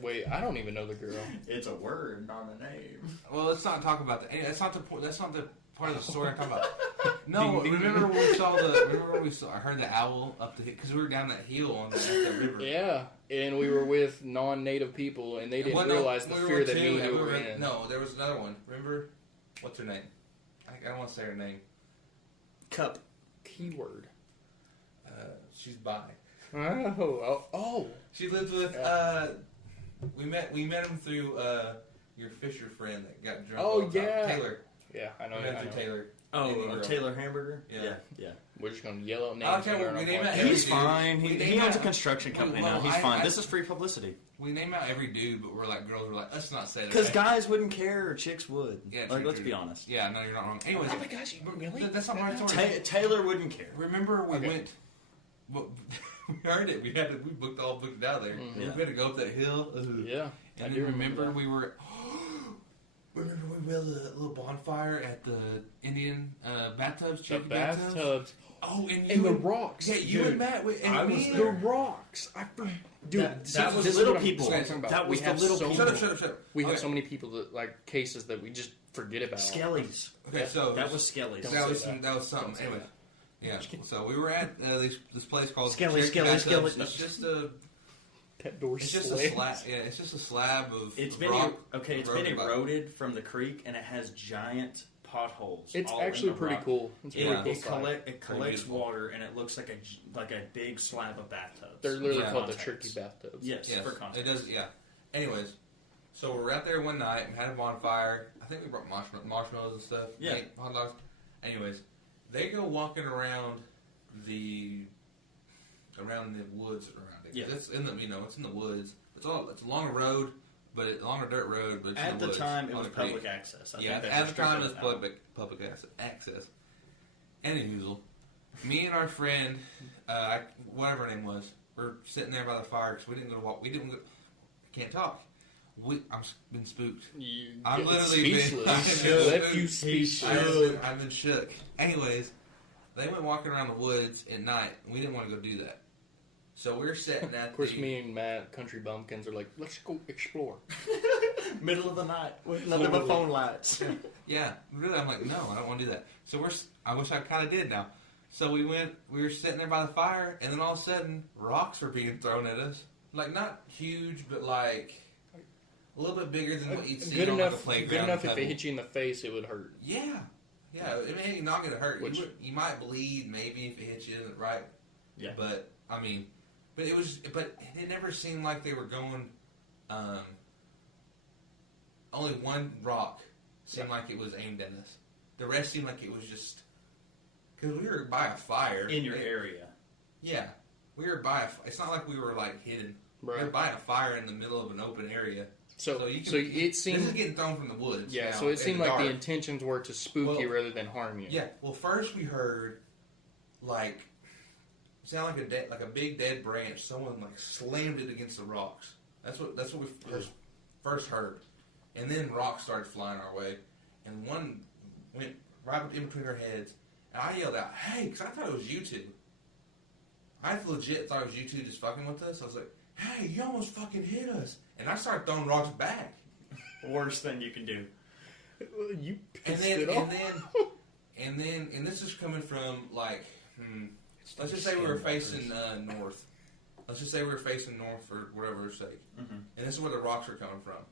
Wait, I don't even know the girl. It's a word, not a name. Well, let's not talk about that. That's not the part of the story I'm talking about. No, remember when I heard the owl up the hill because we were down that hill on that river. Yeah, and we were with non-native people, and they didn't realize the fear that me and you were in. No, there was another one. Remember, what's her name? I don't want to say her name. Cup. Keyword. She's bi. Oh. She lived with. We met him through your Fisher friend that got drunk. Oh yeah, Taylor. Yeah, I know. We met through Taylor. Oh, Taylor Hamburger. Yeah. We're just gonna yell out names. He's fine. He owns a construction company now. He's fine. This is free publicity. We name out every dude, but we're like girls. We're like, let's not say that. Because guys wouldn't care, or chicks would. Yeah, let's be honest. Yeah, no, you're not wrong. Anyways, oh my gosh, really? That's not my story. Taylor wouldn't care. Remember, we went. Well, we heard it. We booked it out there. Mm-hmm. We had to go up that hill. Yeah, And I do remember we were remember we built a little bonfire at the Indian bathtubs, The chicken bathtubs. Oh, and And the rocks. Yeah, you Dude, and Matt. I was The there. rocks. Dude, That was this is little what I'm people. talking about. That was we the have little so people. many- Shut up. We have Okay. so many people that like cases that we just forget about. Skellies. Okay, so That was Skellies. Don't that say was that. that was something. Don't say Anyway, that. yeah. So we were at this place called Skelly, Chicken Skelly, Bathtubs. Skelly. It's just a That door it's just a slams. slab. Yeah, it's just a slab of It's been rock. it's been eroded from the creek, and it has giant potholes. It's all in actually the pretty rock. cool. It's a It, pretty cool it, site. it collects beautiful. water, and it looks like a big slab of bathtubs. They're literally Yeah. called the Context. tricky bathtubs. Yes, Yes, for it context. does. Yeah. Anyways, so we were out there one night and had a bonfire. I think we brought marshmallows and stuff. Yeah. Ate hot dogs. Anyways, they go walking around the woods around it. 'Cause Yeah. It's in the it's in the woods. It's along a road, along a dirt road. But it's in At the woods, time, it on was a creek. public access. I Yeah, think at the time it was restricted now. public access. Anywho, me and our friend, whatever her name was, we're sitting there by the fire because we didn't go to walk. We didn't go. I can't talk. Been spooked. You I'm get literally been- speechless. I've been Left you spooked. speechless. I've been shook. Anyways, they went walking around the woods at night, and we didn't want to go do that. So we're sitting at Of course, the me and Matt, country bumpkins, are like, let's go explore. Middle of the night with nothing but phone lights. Yeah, really, I'm like, no, I don't want to do that. So I wish I kind of did now. So we were sitting there by the fire, and then all of a sudden, rocks were being thrown at us. Like, not huge, but like a little bit bigger than what you'd see Good on enough. like a playground. Good enough. If pebble. it hit you in the face, it would hurt. Yeah. It ain't not gonna hurt. Which- You might bleed maybe if it hits you right. Yeah. But I mean, but it never seemed like they were going. Only one rock seemed like it was aimed at us. The rest seemed like it was just because we were by a fire In your area. Yeah, we were by it's not like we were like hidden. We were Right. by a fire in the middle of an open area. So you can, it this seemed. is getting thrown from the woods. Yeah. now, So it in seemed the like the dark. intentions were to spook you Well, rather than harm you. Yeah. Well, first we heard like sound like a big dead branch. Someone like slammed it against the rocks. That's what we first heard, and then rocks started flying our way, and one went right in between our heads, and I yelled out, "Hey!" Because I thought it was you two. I legit thought it was you two just fucking with us. I was like, "Hey, you almost fucking hit us!" And I started throwing rocks back. Worst thing you can do. You And pissed then, it off. and this is coming from like, let's just say we were facing north. Let's just say we were facing north for whatever's sake, Mm-hmm. and this is where the rocks are coming from.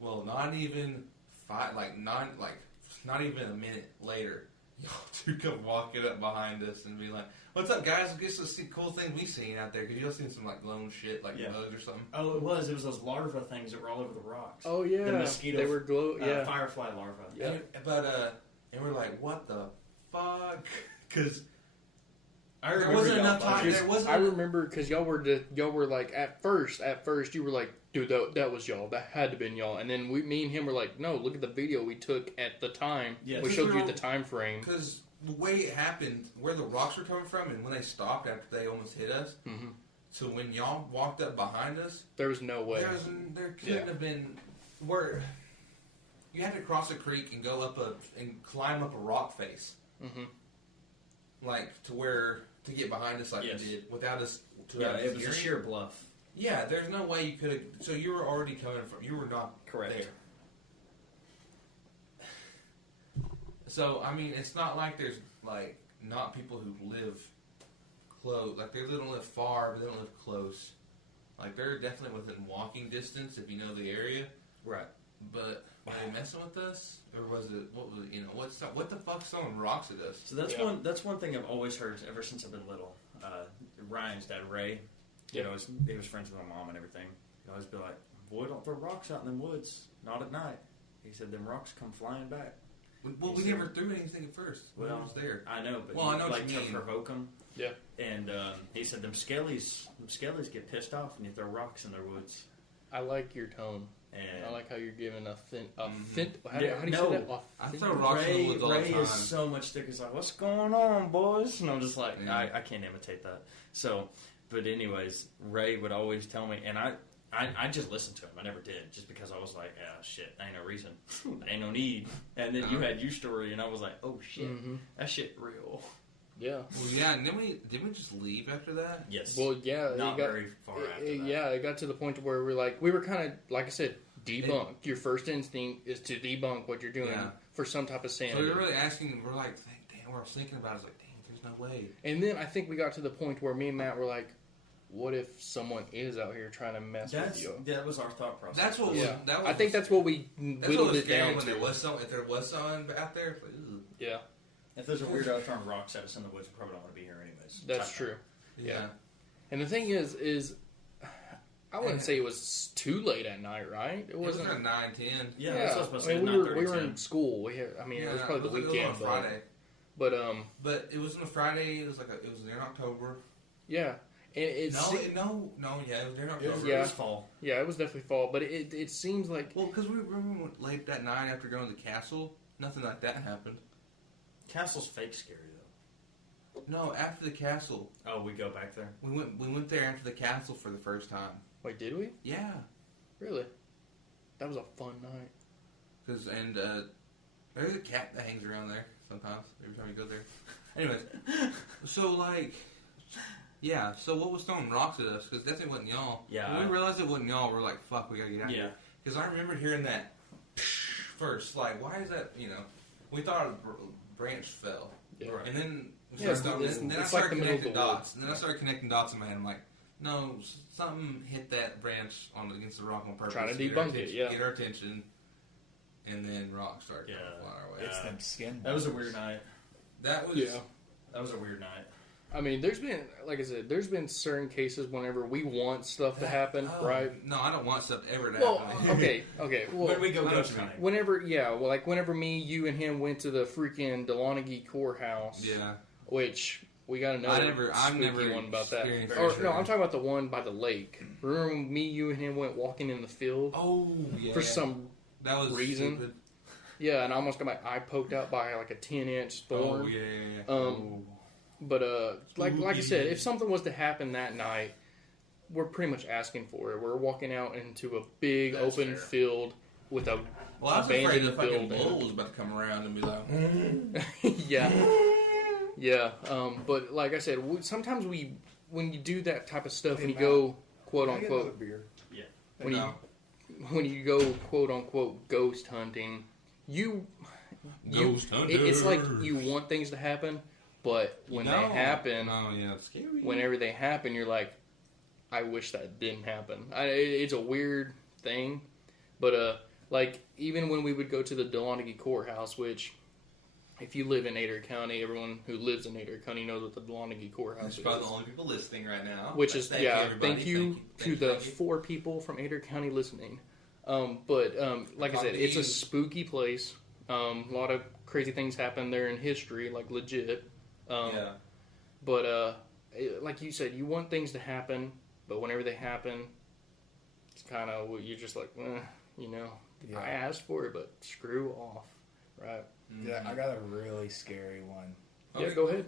Well, not even not even a minute later, y'all two come walking up behind us and be like, "What's up, guys? Guess let's see cool things we seen out there." Because y'all seen some like glowing shit, like Yeah. bugs or something. Oh, it was those larva things that were all over the rocks. Oh yeah. The mosquito. They were glow. Yeah. Firefly larva. Yeah. And we're like, "What the fuck?" Because I there remember wasn't y'all enough time. bugging. There wasn't. I remember because y'all were like at first you were like, dude, that was y'all. That had to been y'all. And then me and him were like, no, look at the video we took at the time. Yes. We showed you the time frame. Because the way it happened, where the rocks were coming from, and when they stopped after they almost hit us, Mhm. so when y'all walked up behind us, There was no way. there couldn't have been where you had to cross a creek and go up and climb up a rock face, Mm-hmm. like to get behind us like Yes. you did without us. Yeah, it was a hearing. sheer bluff. Yeah, there's no way you could have. So you were already coming from. You were not Correct. there. So I mean, it's not like there's like not people who live close. Like they don't live far, but they don't live close. Like they're definitely within walking distance if you know the area. Right. But were they messing with us, or was it what was what the fuck's throwing rocks at us? So that's Yeah. that's one thing I've always heard ever since I've been little. Ryan's dad, Ray, he was friends with my mom and everything. He'd always be like, "Boy, don't throw rocks out in them woods. Not at night." He said, "Them rocks come flying back." We never threw anything at first. Well, I was there. I know, but Well, I know what like you to mean. provoke them. Yeah. And he said, "Them skellies get pissed off when you throw rocks in their woods." I like your tone. And I like how you're giving how do you Yeah, say no. that? I throw rocks in the woods all the Ray time. is so much thicker. He's like, "What's going on, boys?" And I'm just like, Yeah. I can't imitate that. So, but anyways, Ray would always tell me, and I just listened to him. I never did, just because I was like, shit, ain't no reason, ain't no need. And then you had your story, and I was like, oh shit, that shit real. Yeah. Well, yeah, and didn't we just leave after that? Yes. Well, yeah. Not very far after that. Yeah, it got to the point where we were kind of, like I said, debunk. Your first instinct is to debunk what you're doing for some type of sanity. So we were really asking, we're like, damn, we're thinking about it. It's like, damn, there's no way. And then I think we got to the point where me and Matt were like, what if someone is out here trying to mess with you? That was our thought process. That's what that was. I think that's what we whittled it down when to. If there was someone out there, it's like, ugh. Yeah. If there's a weirdo throwing rocks at us in the woods, we probably don't want to be here anyways. That's true. Yeah. And the thing is I wouldn't say it was too late at night, right? It was wasn't. Kind of 9, 10. Yeah, that's what I was supposed to say. We were in school. It was probably the weekend. It was on Friday. But it was on a Friday. It was in October. Yeah. And it was during October. It was fall. Yeah, it was definitely fall. But it seems like because we remember late that night after going to the castle, nothing like that happened. Castle's fake scary though. No, after the castle. Oh, we go back there. We went there after the castle for the first time. Wait, did we? Yeah. Really? That was a fun night. There's a cat that hangs around there sometimes every time you go there. Anyways, so what was throwing rocks at us? Because definitely wasn't y'all. Yeah. When we realized it wasn't y'all, we're like, fuck, we gotta get out of here. Because I remember hearing that first. Like, why is that? We thought a branch fell. Yeah. And then I started connecting dots. And then I started connecting dots in my head. I'm like, no, something hit that branch against the rock on purpose. Trying to debunk it, Get our attention. And then rocks started flying our way. It's them skin. That was a weird night. That was a weird night. I mean, there's been, like I said, there's been certain cases whenever we want stuff to happen, right? No, I don't want stuff ever to well, happen. Okay. Well, when we go ghost hunting. Whenever me, you, and him went to the freaking DeLonaghy courthouse. Yeah. Which we got another spooky one about that. No, I'm talking about the one by the lake. Remember when me, you, and him went walking in the field? Oh, yeah. For some reason. Stupid. Yeah, and I almost got my eye poked out by like a 10-inch thorn. Oh, yeah. But like I said, if something was to happen that night, we're pretty much asking for it. We're walking out into a big open field with a I was afraid the fucking building. bull was about to come around and be like, yeah. But like I said, sometimes when you do that type of stuff, when you go quote unquote, when you go quote unquote ghost hunting, it's like you want things to happen. But when they happen, whenever they happen, you're like, I wish that didn't happen. It's a weird thing. But, even when we would go to the DeLonaghy courthouse, which, if you live in Adair County, everyone who lives in Adair County knows what the DeLonaghy courthouse is. There's probably the only people listening right now. Which is, thank you to the 4 people from Adair County listening. Like I said, it's a spooky place. A lot of crazy things happen there in history, like legit. But like you said, you want things to happen, but whenever they happen, it's kind of you're just like, I asked for it, but screw off, right? Yeah, I got a really scary one. Yeah, go ahead.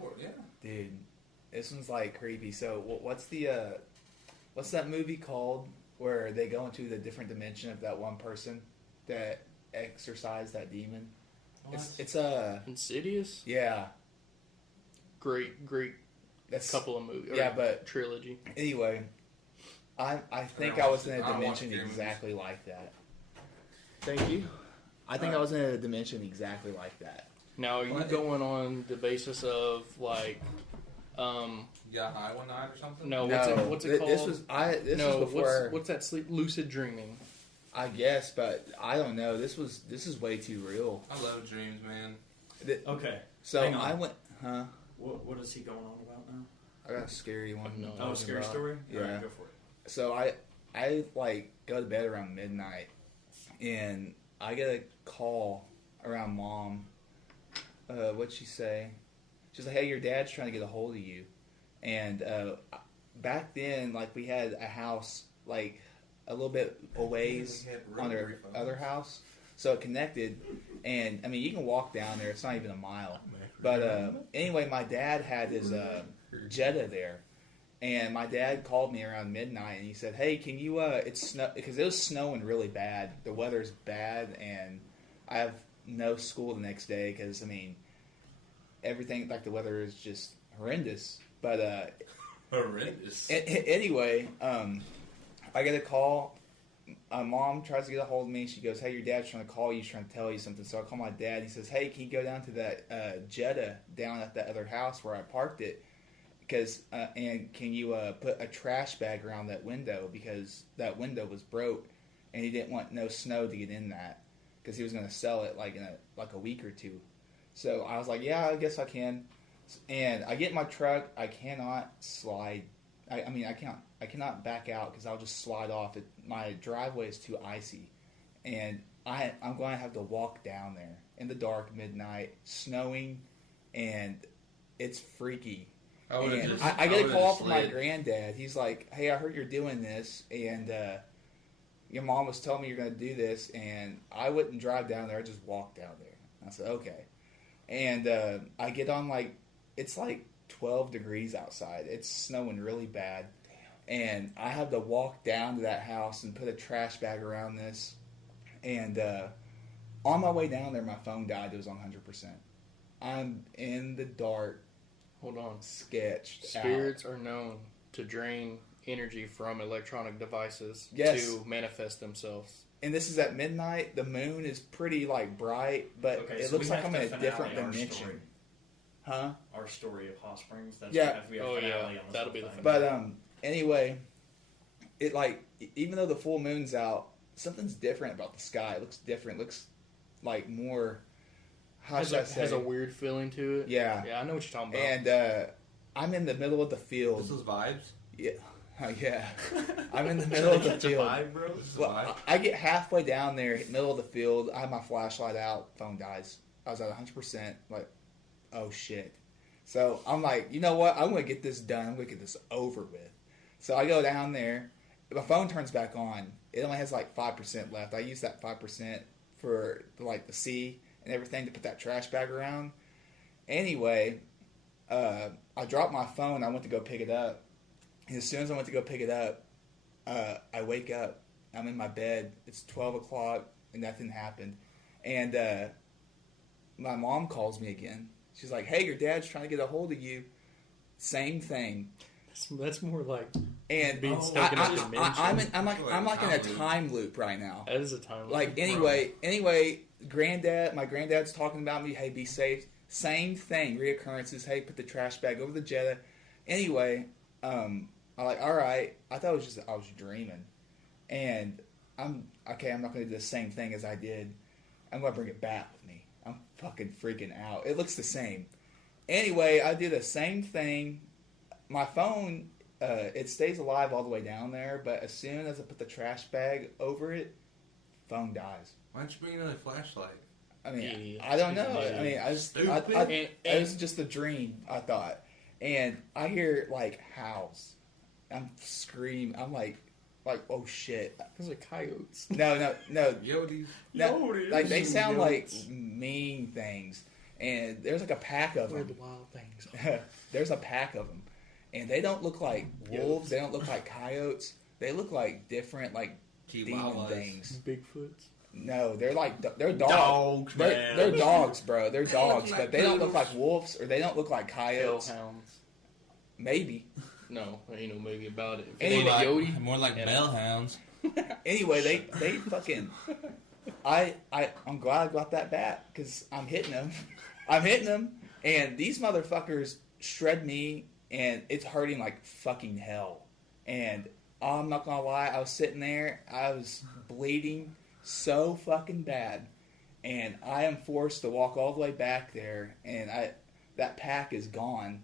Dude, this one's like creepy. So, what's that movie called where they go into the different dimension of that one person that exorcised that demon? What? It's Insidious. Yeah. Great That's couple of movies. Yeah, but trilogy. Anyway, I think I was in a dimension exactly like that. Thank you. I think I was in a dimension exactly like that. Now, are you going on the basis of like, you got high one night or something? No, what's it called? This was before. What's that sleep? Lucid dreaming. I guess, but I don't know. This is way too real. I love dreams, man. Okay. So I went, huh? What is he going on about now? I got a scary one. A scary story? Yeah. Right, go for it. So I go to bed around midnight, and I get a call around Mom. What'd she say? She's like, "Hey, your dad's trying to get a hold of you." And back then, we had a house a little bit a ways on our other house, so it connected. And I mean, you can walk down there; it's not even a mile. But anyway, my dad had his Jetta there, And my dad called me around midnight, and he said, "Hey, can you? It's snow because it was snowing really bad. The weather's bad, and I have no school the next day because I mean, everything like the weather is just horrendous. But Horrendous. Anyway, I get a call. My mom tries to get a hold of me. She goes, "Hey, your dad's trying to call you. He's trying to tell you something." So I call my dad. He says, "Hey, can you go down to that Jetta down at that other house where I parked it? And can you put a trash bag around that window because that window was broke, and he didn't want no snow to get in that because he was going to sell it like in a week or two." So I was like, "Yeah, I guess I can." And I get in my truck. I cannot slide. I cannot back out because I'll just slide off. My driveway is too icy, and I'm going to have to walk down there in the dark, midnight, snowing, and it's freaky. I get a call from my granddad. He's like, "Hey, I heard you're doing this, and your mom was telling me you're going to do this, and I wouldn't drive down there. I just walk down there." I said, "Okay." And I get on it's 12 degrees outside. It's snowing really bad. And I have to walk down to that house and put a trash bag around this. And on my way down there, my phone died. It was on 100%. I'm in the dark. Hold on. Sketched Spirits out. are known to drain energy from electronic devices Yes. to manifest themselves. And this is at midnight. The moon is pretty bright, but Okay, it so looks we like have I'm to in a different finale our dimension. story. Huh? Our story of Hot Springs. That's Yeah. If we have Oh, finale yeah. on this That'll whole be the thing. finale. But anyway, it even though the full moon's out, something's different about the sky. It looks different. It looks like more. How should I say? Has a weird feeling to it. Yeah. Yeah, I know what you're talking about. And I'm in the middle of the field. This is vibes. Yeah. Yeah. I'm in the middle of the Catch a field. vibe, bro. This is Well, vibe. I get halfway down there, middle of the field. I have my flashlight out. Phone dies. I was at 100%. Oh shit. So I'm like, you know what? I'm gonna get this done. I'm gonna get this over with. So I go down there. My phone turns back on. It only has 5% left. I use that 5% for the C and everything to put that trash bag around. Anyway, I dropped my phone. I went to go pick it up. And as soon as I went to go pick it up, I wake up. I'm in my bed. It's 12 o'clock, and nothing happened. And my mom calls me again. She's like, "Hey, your dad's trying to get a hold of you." Same thing. That's more like And being stuck in a dimension. I'm in a time loop right now. That is a time. Anyway, my granddad's talking about me. Hey, be safe. Same thing. Reoccurrences. Hey, put the trash bag over the Jetta. Anyway, I'm like, all right. I thought it was I was dreaming, and I'm not going to do the same thing as I did. I'm going to bring it back with me. I'm fucking freaking out. It looks the same. Anyway, I do the same thing. My phone, it stays alive all the way down there, but as soon as I put the trash bag over it, phone dies. Why don't you bring another flashlight? I mean, Idiot. I don't know. Idiot. I mean, I just, Stupid. it was just a dream, I thought. And I hear, howls. I'm screaming. I'm like, oh shit. Those are coyotes. No. Yodis. No, they sound like mean things. And there's a pack of Where them. the wild things are. There's a pack of them. And they don't look like wolves. They don't look like coyotes. They look like different, demon Chihuahuas. things. Bigfoots. No, they're they're dogs. Dogs, man. They're dogs, bro. They're dogs, like but they don't look poodles. like wolves or they don't look like coyotes. Hellhounds. Maybe. No, there ain't no maybe about it. If it Anyway, ain't a Yodi, More like and bellhounds. Anyway, they fucking. I'm glad I got that bat because I'm hitting them. I'm hitting them, and these motherfuckers shred me, and it's hurting like fucking hell. And I'm not gonna lie, I was sitting there, I was bleeding so fucking bad, and I am forced to walk all the way back there, and that pack is gone.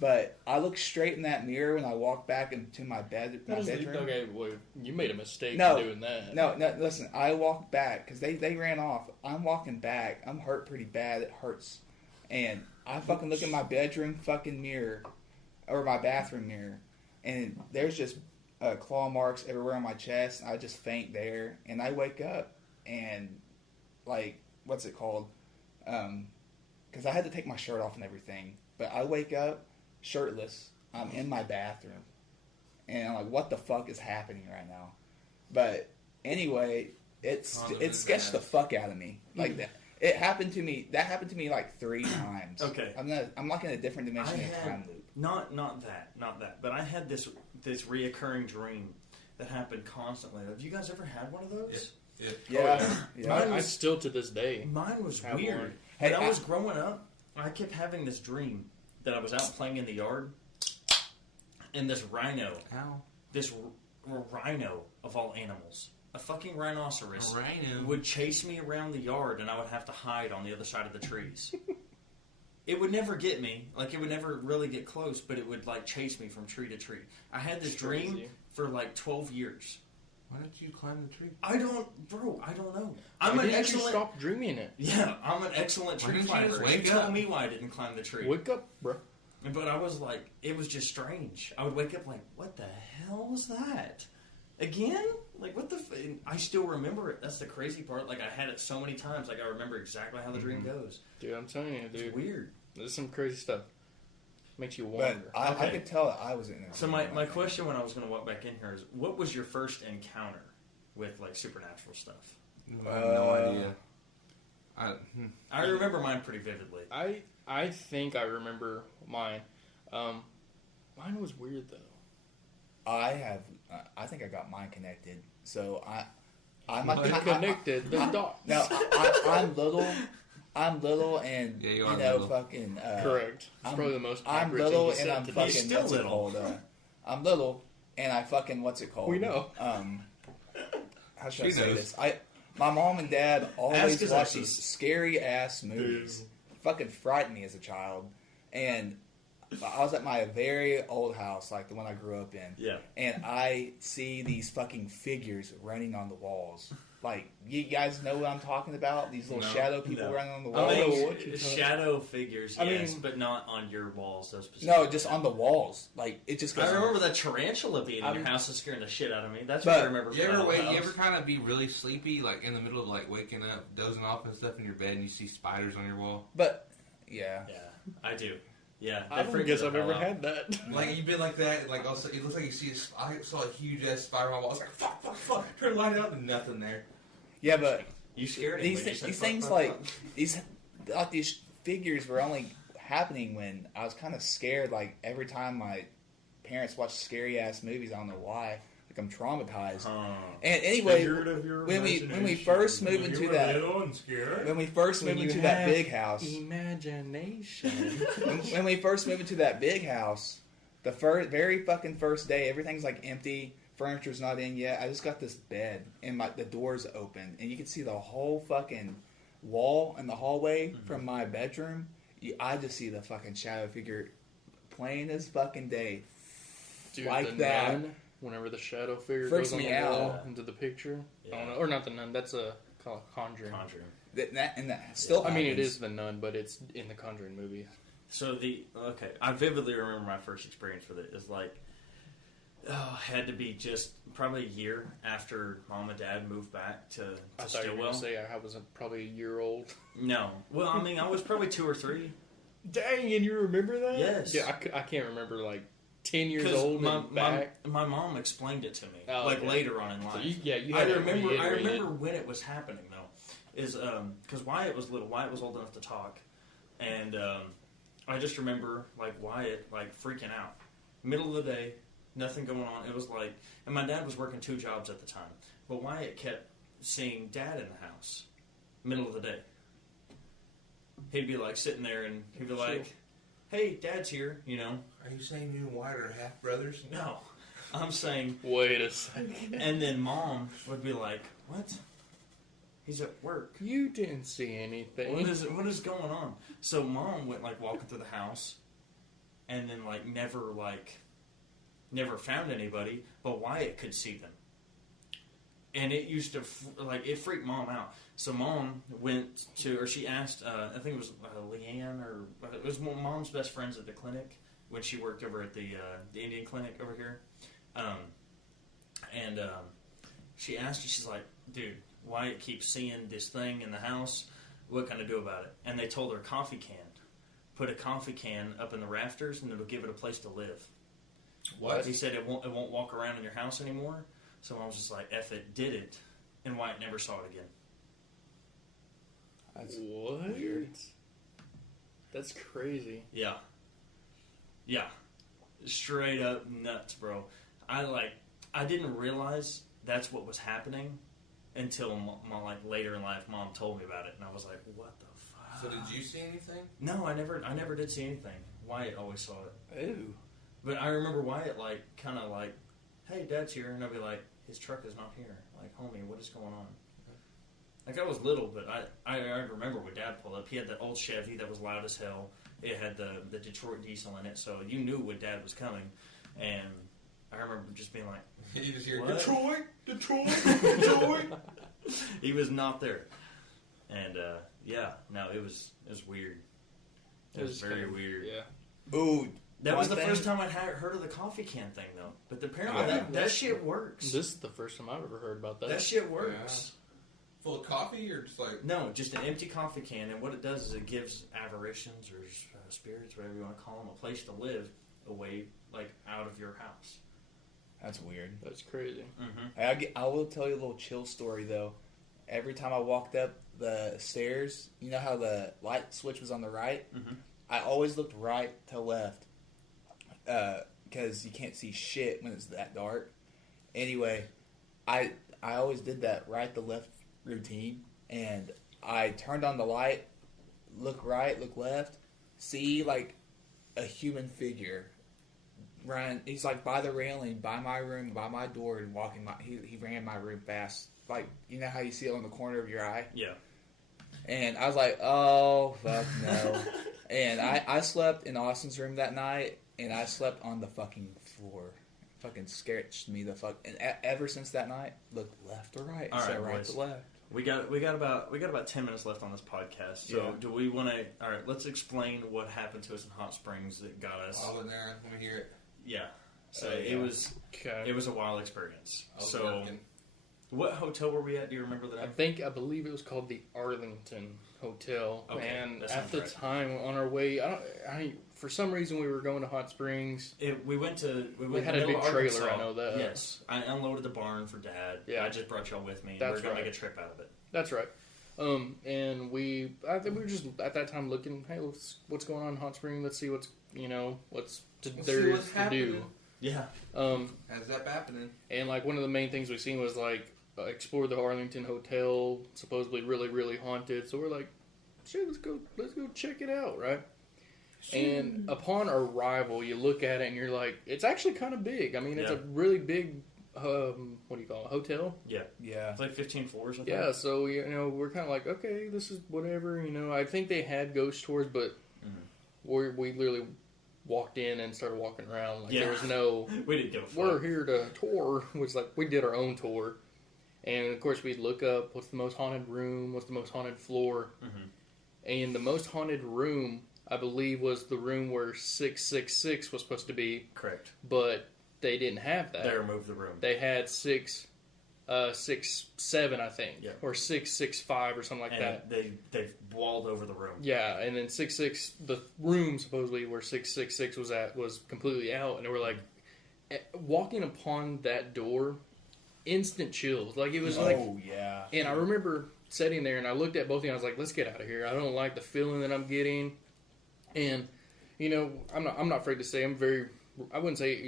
But I look straight in that mirror when I walk back into my bedroom. okay, well, you made a mistake No. in doing that. No, listen, I walked back because they ran off. I'm walking back. I'm hurt pretty bad. It hurts. And I fucking look at my bedroom fucking mirror, or my bathroom mirror, and there's just claw marks everywhere on my chest. I just faint there. And I wake up and, what's it called? Because I had to take my shirt off and everything. But I wake up shirtless. I'm in my bathroom. and I'm like, what the fuck is happening right now? But anyway, it sketched the fuck out of me. Like that. It happened to me. That happened to me like 3 times. Okay. I'm like in a different dimension of time loop. Not that. But I had this reoccurring dream that happened constantly. Have you guys ever had one of those? Yeah. I still to this day. Mine was have weird. one. When I was growing up, I kept having this dream that I was out playing in the yard, and this rhino, rhino of all animals, a fucking rhinoceros, would chase me around the yard, and I would have to hide on the other side of the trees. It would never get me. Like, it would never really get close, but it would, like, chase me from tree to tree. I had this dream for, like, 12 years. Why didn't you climb the tree? I don't know. Why didn't you stop dreaming it? Yeah, I'm an excellent tree climber. You tell me why I didn't climb the tree. Wake up, bro. But I was like, it was just strange. I would wake up like, what the hell was that? Again? Like, what the I still remember it. That's the crazy part. Like, I had it so many times. Like, I remember exactly how the dream goes. Dude, I'm telling you, dude. It's weird. There's some crazy stuff. Makes you wonder. But I could tell that I was in there. So my question when I was going to walk back in here is, what was your first encounter with, like, supernatural stuff? I have no idea. I remember mine pretty vividly. I think I remember mine. Mine was weird, though. I think I got mine connected. So I'm connected. The dot. No, I'm little, and you little. fucking. Correct. It's probably the most. I'm little, and I'm fucking. Still what's little. it called? I'm little, and I fucking. What's it called? We know. How should I say this? My mom and dad always watch these scary ass movies. Dude. Fucking frightened me as a child, and I was at my very old house, like the one I grew up in. Yeah. And I see these fucking figures running on the walls. Like, you guys know what I'm talking about? These little shadow people running on the walls? Shadow figures, yes, but not on your walls. Those no, just on the walls. Like, it just goes... I remember that tarantula being in your house and scaring the shit out of me. That's what I remember. You ever kind of be really sleepy, like in the middle of like waking up, dozing off and stuff in your bed, and you see spiders on your wall? But, yeah. Yeah, I do. Yeah, I don't guess I've ever had that. Like, you've been like that, like, also, it looks like you see I saw a huge ass spider on my wall. I was like, fuck, turn the light out, and nothing there. Yeah, but you scared these things like these figures were only happening when I was kind of scared. Like, every time my parents watched scary ass movies, I don't know why. Like, I'm traumatized. And anyway, when we first moved into that big house, imagination. when we first moved into that big house, the very fucking first day, everything's like empty. Furniture's not in yet. I just got this bed, and the door's open, and you can see the whole fucking wall in the hallway from my bedroom. I just see the fucking shadow figure plain as fucking day. Dude, like the that. Nun, whenever the shadow figure Freaks goes on me the wall out. into the picture. Yeah. I don't know. Or not the Nun, that's a Conjuring. That still I mean, it happens. is the Nun, but it's in the Conjuring movie. So I vividly remember my first experience with it. Is like, had to be just probably a year after Mom and Dad moved back to I thought you were Stillwell. going to say I was probably a year old. No, well, I mean, I was probably 2 or 3. Dang, and you remember that? Yes. Yeah, I can't remember, like, 10 years old and back. My mom explained it to me, okay. later on in life. So you I had remember when it was happening though, is because Wyatt was little. Wyatt was old enough to talk, and I just remember like Wyatt like freaking out, middle of the day, nothing going on. It was like, and my dad was working 2 jobs at the time, but Wyatt kept seeing Dad in the house, middle of the day. He'd be like sitting there, and he'd be like, "Hey, Dad's here," you know. Are you saying you and Wyatt are half brothers? No, I'm saying. Wait a second. And then Mom would be like, "What? He's at work. You didn't see anything. What is going on?" So Mom went like walking through the house, and then like never found anybody, but Wyatt could see them. And it used to it freaked Mom out. So Mom went to, or she asked, I think it was Leanne, or it was Mom's best friends at the clinic when she worked over at the Indian clinic over here. She asked her, she's like, "Dude, Wyatt keeps seeing this thing in the house. What can I do about it?" And they told her coffee can. Put a coffee can up in the rafters, and it'll give it a place to live. What? He said it won't walk around in your house anymore. So I was just like, F it, did it. And Wyatt never saw it again. That's What? weird. That's crazy. Yeah. Yeah. Straight up nuts, bro. I didn't realize that's what was happening until my later in life mom told me about it, and I was like, what the fuck? So did you see anything? No, I never did see anything. Wyatt always saw it. Ew. But I remember Wyatt kind of like, hey, Dad's here, and I'd be like, his truck is not here. Like, homie, what is going on? Like, I was little, but I remember when Dad pulled up. He had that old Chevy that was loud as hell. It had the Detroit diesel in it, so you knew when Dad was coming. And I remember just being like, You just hear What? Detroit. he was not there. And it was weird. It was very kinda weird. Yeah. Ooh, That was the one first thing- time I'd heard of the coffee can thing, though. But apparently Yeah. that shit works. This is the first time I've ever heard about that. That shit works. Full of coffee or just like... No, just an empty coffee can, and what it does is it gives apparitions or spirits, whatever you want to call them, a place to live away, like, out of your house. That's weird. That's crazy. Mm-hmm. I will tell you a little chill story though. Every time I walked up the stairs, you know how the light switch was on the right? Mm-hmm. I always looked right to left because you can't see shit when it's that dark. Anyway, I always did that right to left routine, and I turned on the light, look right, look left, see like a human figure. Ryan, he's like by the railing, by my room, by my door, and walking. He ran my room fast, like you know how you see it on the corner of your eye. Yeah. And I was like, oh fuck no. And I slept in Austin's room that night, and I slept on the fucking floor. Fucking scared me the fuck. And ever since that night, look left to right, All instead right, of right boys. to left. We got about 10 minutes left on this podcast. So Yeah. do we want to? All right, let's explain what happened to us in Hot Springs that got us. I was there. Let me hear it. Yeah. So Yeah. it was a wild experience. I was So working. what hotel were we at? Do you remember the name? I believe it was called the Arlington Hotel. Okay, and that at sounds the right. time on our way, for some reason we were going to Hot Springs. We went to had a middle big of trailer, Arkansas. I know that. Yes, I unloaded the barn for Dad. Yeah. I just brought y'all with me. That's We're gonna right. make a trip out of it. That's right. And I think we were just at that time looking, hey, what's going on in Hot Springs? Let's see what's Let's there see is what's to happening. do. Yeah. How's that happening? And like one of the main things we seen was like explore the Arlington Hotel, supposedly really really haunted. So we're like, shit, let's go check it out, right? And upon arrival, you look at it and you're like, it's actually kind of big. I mean, it's Yeah. a really big, what do you call it, hotel? Yeah. Yeah. It's like 15 floors. I think. Yeah. So we're kind of like, okay, this is whatever. I think they had ghost tours, but we literally walked in and started walking around. Like Yeah. there was no. We didn't give a fuck. We're here to tour. It was like we did our own tour, and of course we'd look up what's the most haunted room, what's the most haunted floor, and the most haunted room I believe was the room where 666 was supposed to be, Correct. but they didn't have that. They removed the room. They had 667 I think, Yeah. or 665 or something like and that. they've walled over the room. Yeah, and then 66, the room supposedly where 666 was at was completely out, and they were like, walking upon that door, instant chills. Like it was like, Oh yeah. and I remember sitting there and I looked at both of you and I was like, let's get out of here. I don't like the feeling that I'm getting, and I'm not afraid to say I wouldn't say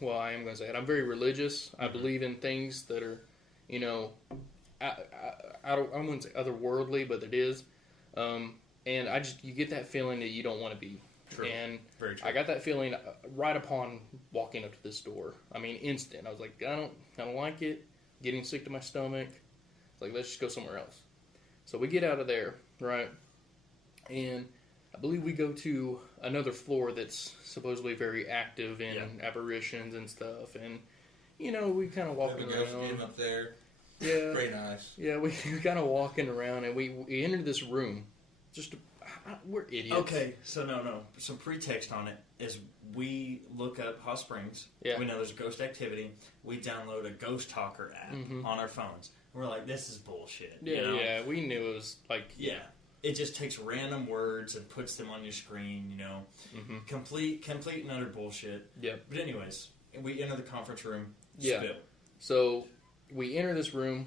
well I am going to say it. I'm very religious. I believe in things that are, I wouldn't say otherworldly, but it is. And you get that feeling that you don't want to be. True. And Very true. I got that feeling right upon walking up to this door. I mean, instant. I was like, I don't like it. Getting sick to my stomach. It's like, let's just go somewhere else. So we get out of there, right? And I believe we go to another floor that's supposedly very active in apparitions and stuff. And, we kind of walking Have a ghost game around. up there. Yeah. Pretty nice. Yeah, we kind of walking around and we entered this room. We're idiots. Okay, so no. Some pretext on it is we look up Hot Springs. Yeah. We know there's ghost activity. We download a Ghost Talker app on our phones. We're like, this is bullshit. Yeah, yeah. We knew it was like... Yeah. It just takes random words and puts them on your screen, Complete and utter bullshit. Yep. But anyways, we enter the conference room. Yeah. Spill. So we enter this room,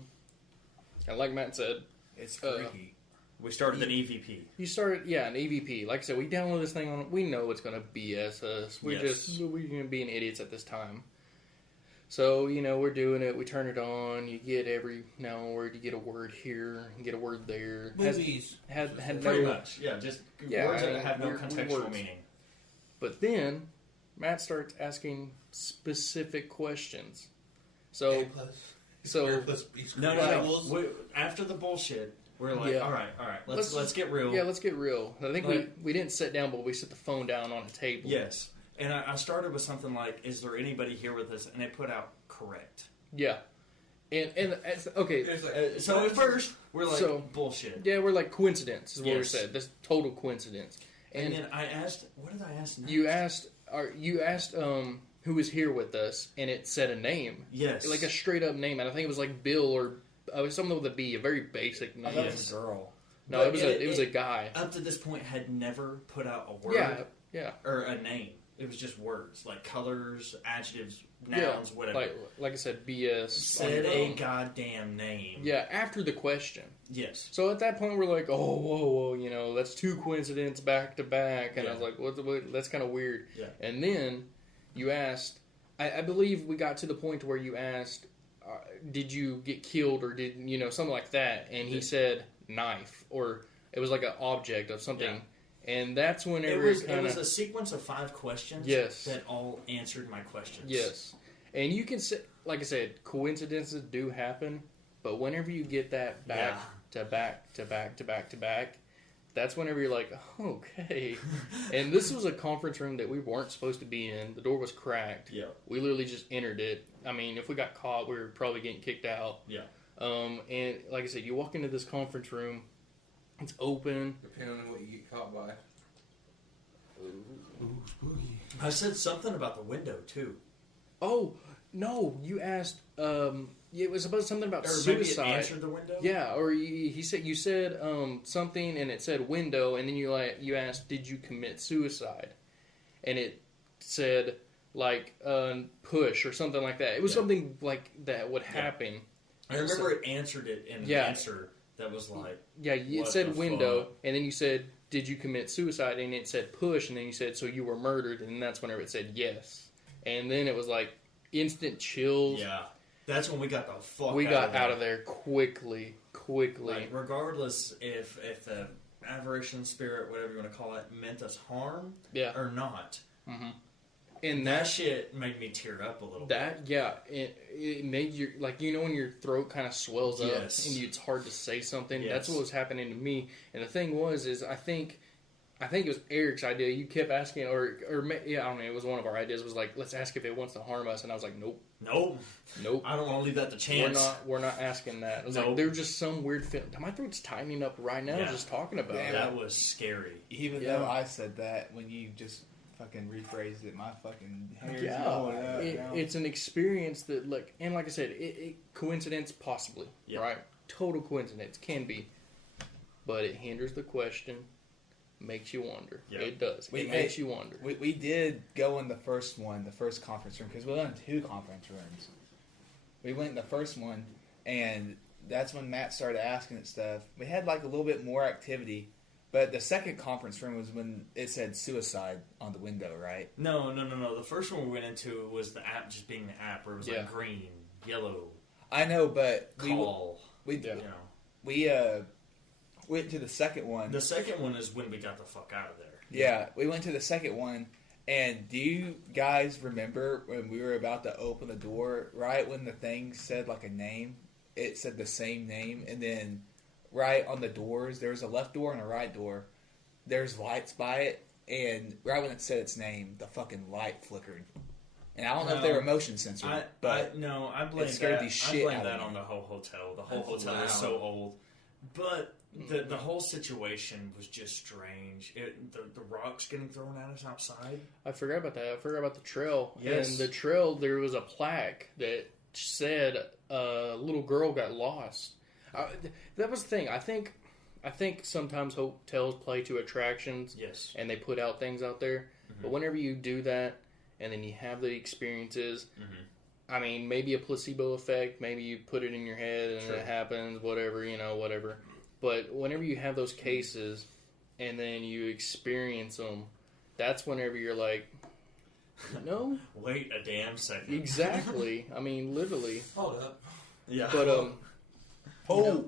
and like Matt said, It's freaky. We started an EVP. you started, an EVP. Like I said, we download this thing on. We know it's going to BS us. We're going to be idiots at this time. So we're doing it. We turn it on. You get every now and word. You get a word here. You get a word there. Movies. Had Pretty no. much. Yeah, just Yeah, words I mean, that have no weird contextual words. meaning. But then Matt starts asking specific questions. So A plus. so- Square plus B squared No. equals. After the bullshit, we're like, Yeah. all right, let's get real. yeah, let's get real. I think Like- we didn't sit down, but we set the phone down on a table. Yes. And I started with something like, is there anybody here with us? And they put out correct. Yeah. And okay. There's like, So at first, we're like, So- bullshit. Yeah, we're like coincidence is what we Yes. said. That's total coincidence. And And then I asked, what did I ask next? you asked who was here with us, and it said a name, Yes. like a straight up name, and I think it was like Bill or something with a B, a very basic I name. thought it was a girl. No, But it was a guy. Up to this point, had never put out a word Yeah. or a name. It was just words, like colors, adjectives, nouns, whatever. Like I said, BS. Said a goddamn name. Yeah, after the question. Yes. So at that point, we're like, oh, whoa, that's two coincidences back to back. And I was like, what that's kind of weird. Yeah. And then you asked, I believe we got to the point where you asked, did you get killed or did, something like that. And he said knife, or it was like an object of something. Yeah. And that's whenever It was a sequence of 5 questions that all answered my questions. Yes. And you can say, like I said, coincidences do happen, but whenever you get that back to back to back to back to back, that's whenever you're like, okay. And this was a conference room that we weren't supposed to be in. The door was cracked. Yeah. We literally just entered it. I mean, if we got caught, we were probably getting kicked out. Yeah. And like I said, you walk into this conference room, it's open. depending on what you get caught by. Ooh, spooky. I said something about the window, too. Oh, no, you asked, it was about something about Or maybe it suicide. answered the window? Yeah, or you said something and it said window, and then you asked, did you commit suicide? And it said like push or something like that. It was something like that would happen. I remember it answered it in an answer that was like, Yeah, it what said the window, fuck? and then you said, did you commit suicide? And it said push, and then you said, so you were murdered, and that's whenever it said yes. And then it was like instant chills. yeah. That's when we got the fuck We out got of there. out of there quickly. Like, regardless if the aberration spirit, whatever you want to call it, meant us harm or not. Mm-hmm. And That shit made me tear up a little bit. It made your, like, when your throat kind of swells up Yes. and it's hard to say something. Yes. That's what was happening to me. And the thing is I think it was Eric's idea. You kept asking, I don't know, it was one of our ideas. Was like, let's ask if it wants to harm us. And I was like, nope. I don't want to leave that to chance. We're not asking that. It was Nope. like, there was just some weird feeling. My throat's tightening up right now just talking about it. That was scary. Even though I said that, when you just fucking rephrased it, my fucking hair's going up. It's an experience that, like I said, coincidence possibly, right? Total coincidence can be, but it hinders the question, makes you wonder. Yeah. It does. It makes you wonder. We did go in the first conference room, because we went in 2 conference rooms. We went in the first one, and that's when Matt started asking it stuff. We had like a little bit more activity. But the second conference room was when it said suicide on the window, right? No. The first one we went into was the app just being the app, where it was like green, yellow. I know, but call. we went to the second one. The second one is when we got the fuck out of there. Yeah, we went to the second one. And do you guys remember when we were about to open the door, right when the thing said like a name? It said the same name, and then right on the doors, there's a left door and a right door. There's lights by it, and right when it said its name, the fucking light flickered. And I don't know if they were motion censored, I blame it scared that. the shit I blame out of that me. on the whole hotel. The whole That's hotel is loud. so old, but the whole situation was just strange. The rocks getting thrown at us outside. I forgot about that. I forgot about the trail. Yes. And the trail, there was a plaque that said a little girl got lost. That was the thing. I think sometimes hotels play to attractions. Yes. And they put out things out there. Mm-hmm. But whenever you do that, and then you have the experiences. I mean, maybe a placebo effect. Maybe you put it in your head and it happens, whatever, whatever. But whenever you have those cases and then you experience them, that's whenever you're like, no. Wait a damn second. Exactly. I mean, literally. Hold up. Yeah. But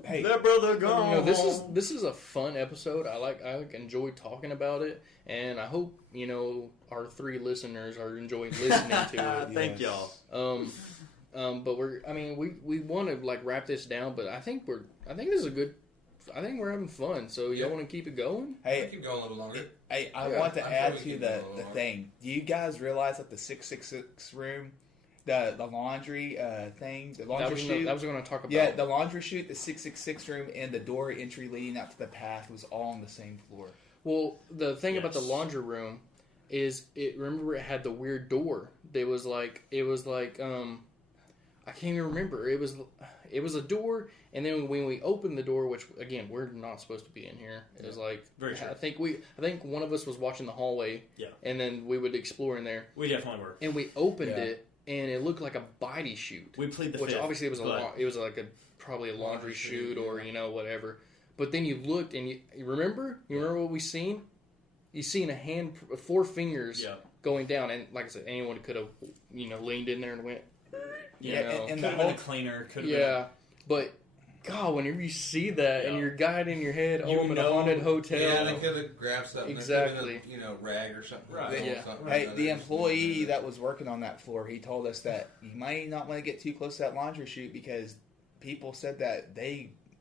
hey, that brother gone. this is a fun episode. I enjoy talking about it, and I hope our 3 listeners are enjoying listening to it. Thank y'all. But we want to like wrap this down, but I think this is a good. I think we're having fun. So y'all want to keep it going? Hey, keep going a little longer. Hey, I want to add to the thing. Do you guys realize that the 666 room, the laundry thing, the laundry chute? That was going to talk about. Yeah, the laundry chute, the 666 room, and the door entry leading out to the path was all on the same floor. Well, the thing about the laundry room is remember it had the weird door. It was like I can't even remember. It was a door, and then when we opened the door, which again we're not supposed to be in here, it was like very sure. I think one of us was watching the hallway, and then we would explore in there. We definitely were, and we opened it, and it looked like a bitey chute. We played the which fifth, obviously it was like probably a laundry chute or whatever. But then you looked and you remember what we seen? You seen a hand, 4 fingers going down, and like I said, anyone could have leaned in there and went. And the whole cleaner could have been. But God, whenever you see that and you're guiding in your head, I'm in a haunted hotel. Yeah, they could have grabbed something. Exactly. Rag or something. Right. Yeah. Hey, the employee that was working on that floor, he told us that you might not want to get too close to that laundry chute because people said that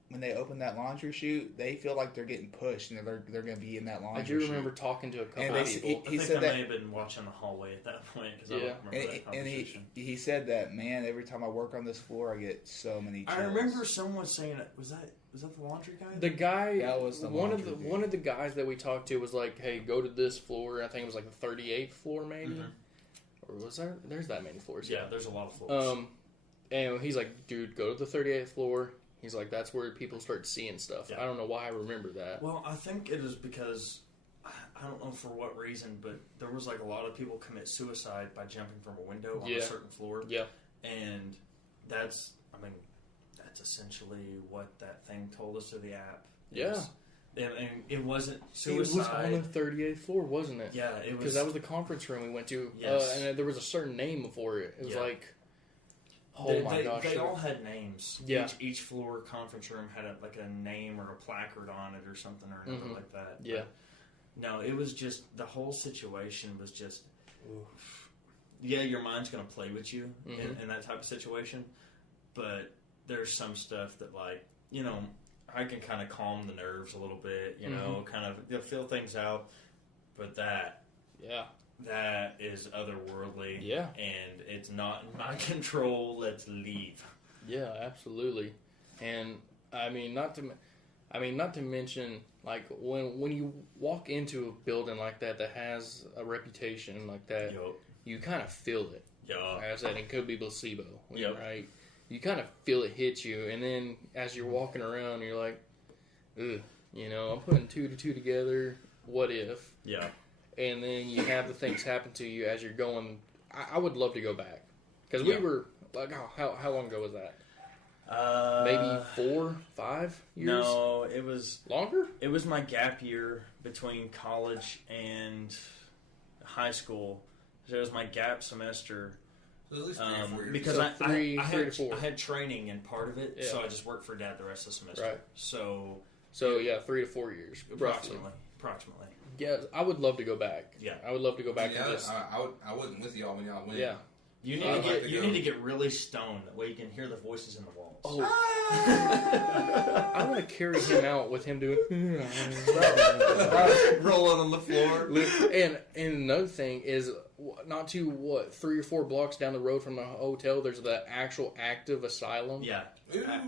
when they open that laundry chute, they feel like they're getting pushed and they're going to be in that laundry chute. I do remember talking to a couple of people. I think I may have been watching the hallway at that point because I don't remember that conversation. And he said that, man, every time I work on this floor, I get so many chills. I remember someone saying, was that the laundry guy? The guy, that was the one of the guys that we talked to was like, hey, go to this floor. I think it was like the 38th floor maybe. Mm-hmm. Or was there's that many floors. Yeah, there's a lot of floors. And he's like, dude, go to the 38th floor. He's like, that's where people start seeing stuff. Yeah. I don't know why I remember that. Well, I think it is because, I don't know for what reason, but there was like a lot of people commit suicide by jumping from a window on a certain floor. Yeah. And that's essentially what that thing told us through the app. And it wasn't suicide. It was on the 38th floor, wasn't it? Yeah, it was. Because that was the conference room we went to. Yes. And there was a certain name for it. It was like... my gosh! They all had names. Yeah. Each floor conference room had a name or a placard on it or something or another like that. Yeah. But no, it was just the whole situation was just. Oof. Yeah, your mind's going to play with you in that type of situation, but there's some stuff that I can kind of calm the nerves a little bit. Kind of feel things out, but that. Yeah. That is otherworldly, and it's not in my control. Let's leave. Yeah, absolutely. And not to mention, like when you walk into a building like that has a reputation like that, you kind of feel it. Yeah, like I said, it could be placebo, right? You kind of feel it hit you, and then as you're walking around, you're like, ugh, I'm putting 2 to 2 together. What if? Yeah. And then you have the things happen to you as you're going. I would love to go back because we were like, how long ago was that? Maybe 4, 5 years. No, it was longer. It was my gap year between college and high school. So it was my gap semester. So at least 3 or 4 years. Because so three to four. I had training in part of it, so I just worked for Dad the rest of the semester. Right. So 3 to 4 years, approximately. Yeah, I would love to go back. Yeah, I would love to go back. I wasn't with y'all when y'all went. Yeah, you need to get really stoned that way you can hear the voices in the walls. Oh, I want to carry him out with him doing rolling on the floor. And another thing is, not too 3 or 4 blocks down the road from the hotel, there's the actual active asylum. Yeah,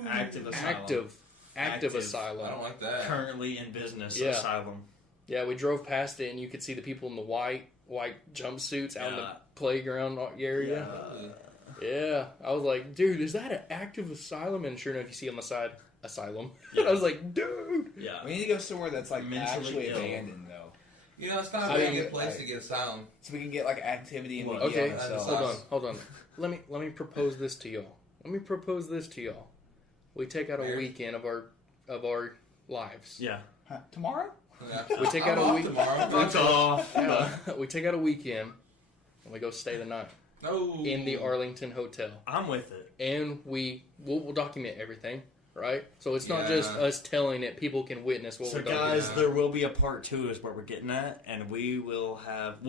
active asylum. Active asylum. I don't like that. Currently in business asylum. Yeah, we drove past it, and you could see the people in the white jumpsuits out in the playground area. Yeah. I was like, dude, is that an active asylum? And sure enough, you see on the side, asylum. Yeah. I was like, dude. Yeah. We need to go somewhere that's like actually abandoned, though. You know, it's not a I very mean, good place to get asylum. So we can get like activity and Okay, Yeah, hold on. Let me propose this to y'all. We take out a weekend of our lives. Yeah. Tomorrow? Yeah. We take out a week tomorrow. That's off. We take out a weekend and we go stay the night No. in the Arlington Hotel, I'm with it. and we'll document everything, right? So it's not Yeah. just us telling it; people can witness what So we're guys, documenting. there will be a part 2 is what we're getting at, and we'll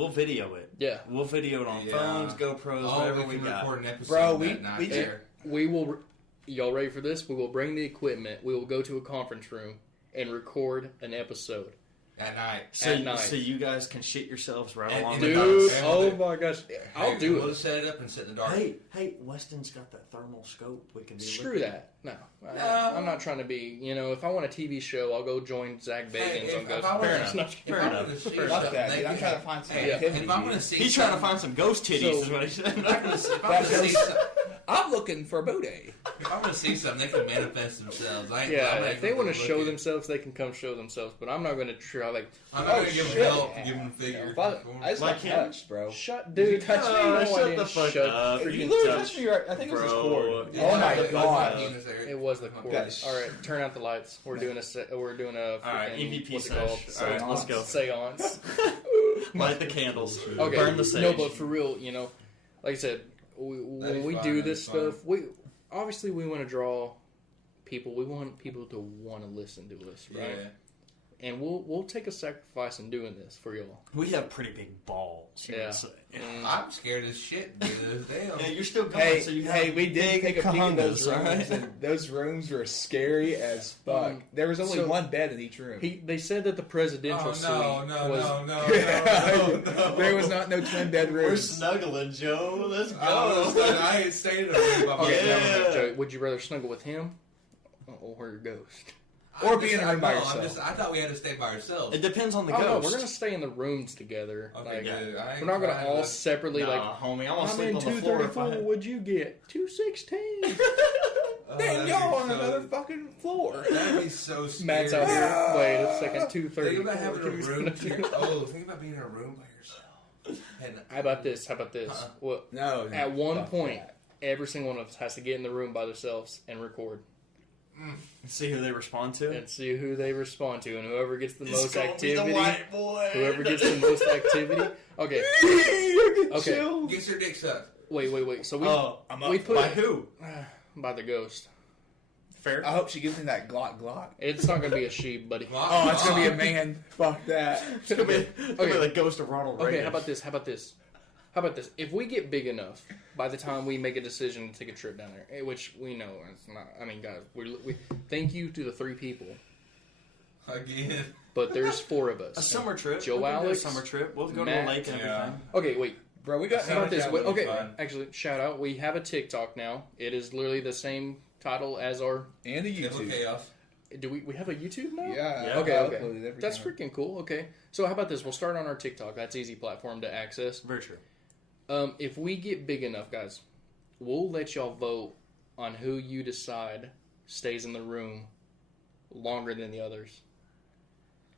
video it. Yeah, We'll video it on Yeah. phones, GoPros, whatever we can got. record an episode Bro, that night we there. we will. Y'all ready for this? We will bring the equipment. We will go to a conference room and record an episode. At night. So, at night. so you guys can shit yourselves right And- along and the Dude, docks. oh my gosh, I'll do We'll it. just set it up and sit in the dark. Hey, Weston's got that thermal scope. We can be Screw looking. that. No, I'm not trying to be. If I want a TV show, I'll go join Zach Bagans on if Ghost. I Fair wanna- enough. if Fair I enough. wanna see Fair Fuck something, that, they dude. I'm can- trying to find some Hey, activity. if I'm gonna see, He's trying to something- find some ghost titties, So- is what he said. If I'm gonna see something, I'm looking for booty. if I'm gonna see something, they can manifest themselves. I'm Yeah, not if they even want to gonna show look at- themselves, they can come show themselves. But I'm not going to try like. I'm not Oh, gonna give shit. them help, give them a figure. I just Like got him? touched, bro. Shut, Did you dude. touch me? Oh, I shut didn't the fuck shut- up. You Freaking literally touch. touched me right. I think it was his Bro. cord. Yeah, Oh my that's god. penis area. It was the cord. Guys. All right, turn out the lights. We're doing a. All right, EVP what's it sesh. called? All right, let's go. Seance. Light the candles. Okay. Burn the sage. No, but for real, like I said, when That'd be we fun, do that'd this be fun. stuff, obviously we want to draw people. We want people to want to listen to us, right? Yeah. And we'll take a sacrifice in doing this for y'all. We have pretty big balls. You Yeah. would say. Mm. I'm scared as shit, dude. Damn. Yeah, you're still going. So you have we did big take a peek at those kahungas, rooms, right? and those rooms were scary as fuck. There was only So- one bed in each room. They said that the presidential Oh, suite no, was. no. There was not no twin bed We're rooms. snuggling, Joe. Let's go. I ain't staying in a room by Okay, myself. Yeah. Joe, would you rather snuggle with him or your ghost? Or be in a room by No, yourself. I thought we had to stay by ourselves. It depends on the Oh no, ghost. we're gonna stay in the rooms together. Okay, Like, good. I ain't we're not gonna trying all to- separately Nah, homie, I want to I'm sleep in on the floor. If 234. I had... What'd you get? 216. Oh, Damn, that'd y'all be on so- another fucking floor. That'd be so scary. Matt's out here. Wait a second. 234. Think about having a room to your, think about being in a room by yourself. And, How about this? Well, No. at one fuck point, that. every single one of us has to get in the room by themselves and record See who they respond to. and see who they respond to, and whoever gets the It's most gonna be the activity, white boy. whoever gets the most activity. Okay, Okay. Chill. gets your dick sucked. wait. So we I'm up. we put By who? by the ghost. Fair. I hope she gives me that Glock. It's not gonna be a she, buddy. Oh, it's gonna be a man. Fuck that. It's gonna be the ghost of Ronald Reagan. Okay, how about this? If we get big enough, by the time we make a decision to take a trip down there, which we know it's not. I mean, guys, we thank you to the 3 people, Again. but there's 4 of us. A summer trip. Joe We can do Alex, a summer trip. We'll go Matt, to a lake and yeah. everything. Okay, wait. Bro, we got How about this? That would be Okay, fun. actually, shout out. We have a TikTok now. It is literally the same title as our. and the Civil YouTube. chaos. Do we have a YouTube now? Yeah. Yeah. Okay, I okay. uploaded every That's time. freaking cool. Okay, so how about this? We'll start on our TikTok. That's easy platform to access. Very true. If we get big enough, guys, we'll let y'all vote on who you decide stays in the room longer than the others,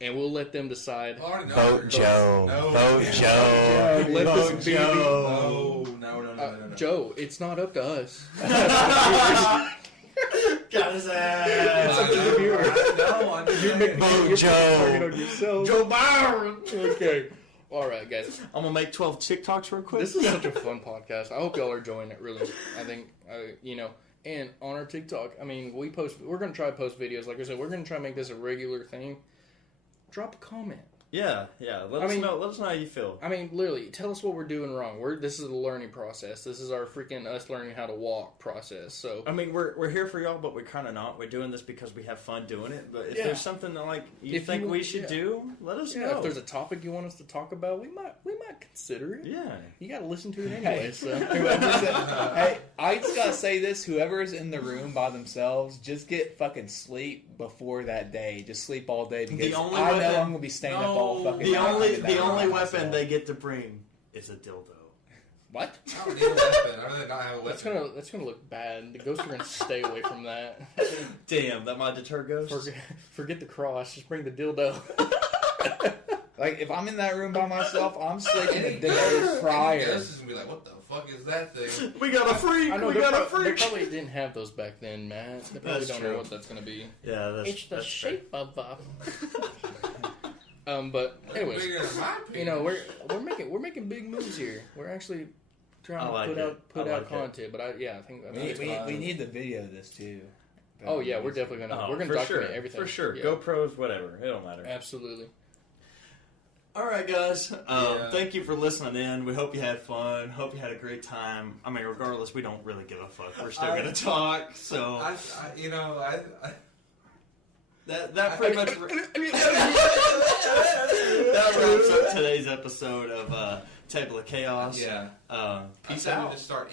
and we'll let them decide. I already know Vote your Joe. ghost. No. Vote Yeah. Joe. Let Vote this be Joe. No. Joe. It's not up to us. Got his It's ass. up to the viewer. No, I didn't. Vote Joe. Target on yourself. Joe Byron. Okay. All right, guys. I'm gonna make 12 TikToks real quick. This is such a fun podcast. I hope y'all are enjoying it. Really, I think And on our TikTok, I mean, we're gonna try to post videos. Like I said, we're gonna try to make this a regular thing. Drop a comment. Yeah. Let us know how you feel. I mean, literally, tell us what we're doing wrong. This is a learning process. This is our freaking us learning how to walk process. So, I mean, we're here for y'all, but we're kind of not. We're doing this because we have fun doing it. But if Yeah. there's something that you If think you- we should yeah. do, let us yeah, know. if there's a topic you want us to talk about, we might consider it. yeah. You got to listen to it anyway. So, Hey, I just gotta say this: whoever's in the room by themselves, just get fucking sleep before that day. Just sleep all day because only I know weapon- I'm gonna be staying up all fucking The night. only to get that weapon myself. they get to bring is a dildo. What? I don't need a weapon. I'd rather not have a weapon. that's gonna look bad. The ghosts are gonna stay away from that. Damn, that might deter ghosts. Forget the cross. Just bring the dildo. Like, if I'm in that room by myself, I'm sleeping the day prior. This is gonna be like, what the fuck is that thing? We got a freak. I know We they got a they freak. probably didn't have those back then, Matt. They probably That's don't true. know what that's gonna be. Yeah, that's It's the that's shape of a. But anyways, Bigger than my you know, penis. we're making big moves here. We're actually trying I to like put it. out I like content. But I think it's fine. We need to video this too. Oh yeah, we're definitely gonna Oh, we're gonna for document sure. everything For sure. Yeah. GoPros, whatever. It don't matter. Absolutely. All right, guys. Yeah. Thank you for listening in. We hope you had fun. Hope you had a great time. I mean, regardless, we don't really give a fuck. We're still going to talk. So I that pretty much that wraps up today's episode of Table of Chaos. yeah. Peace I said we out. just start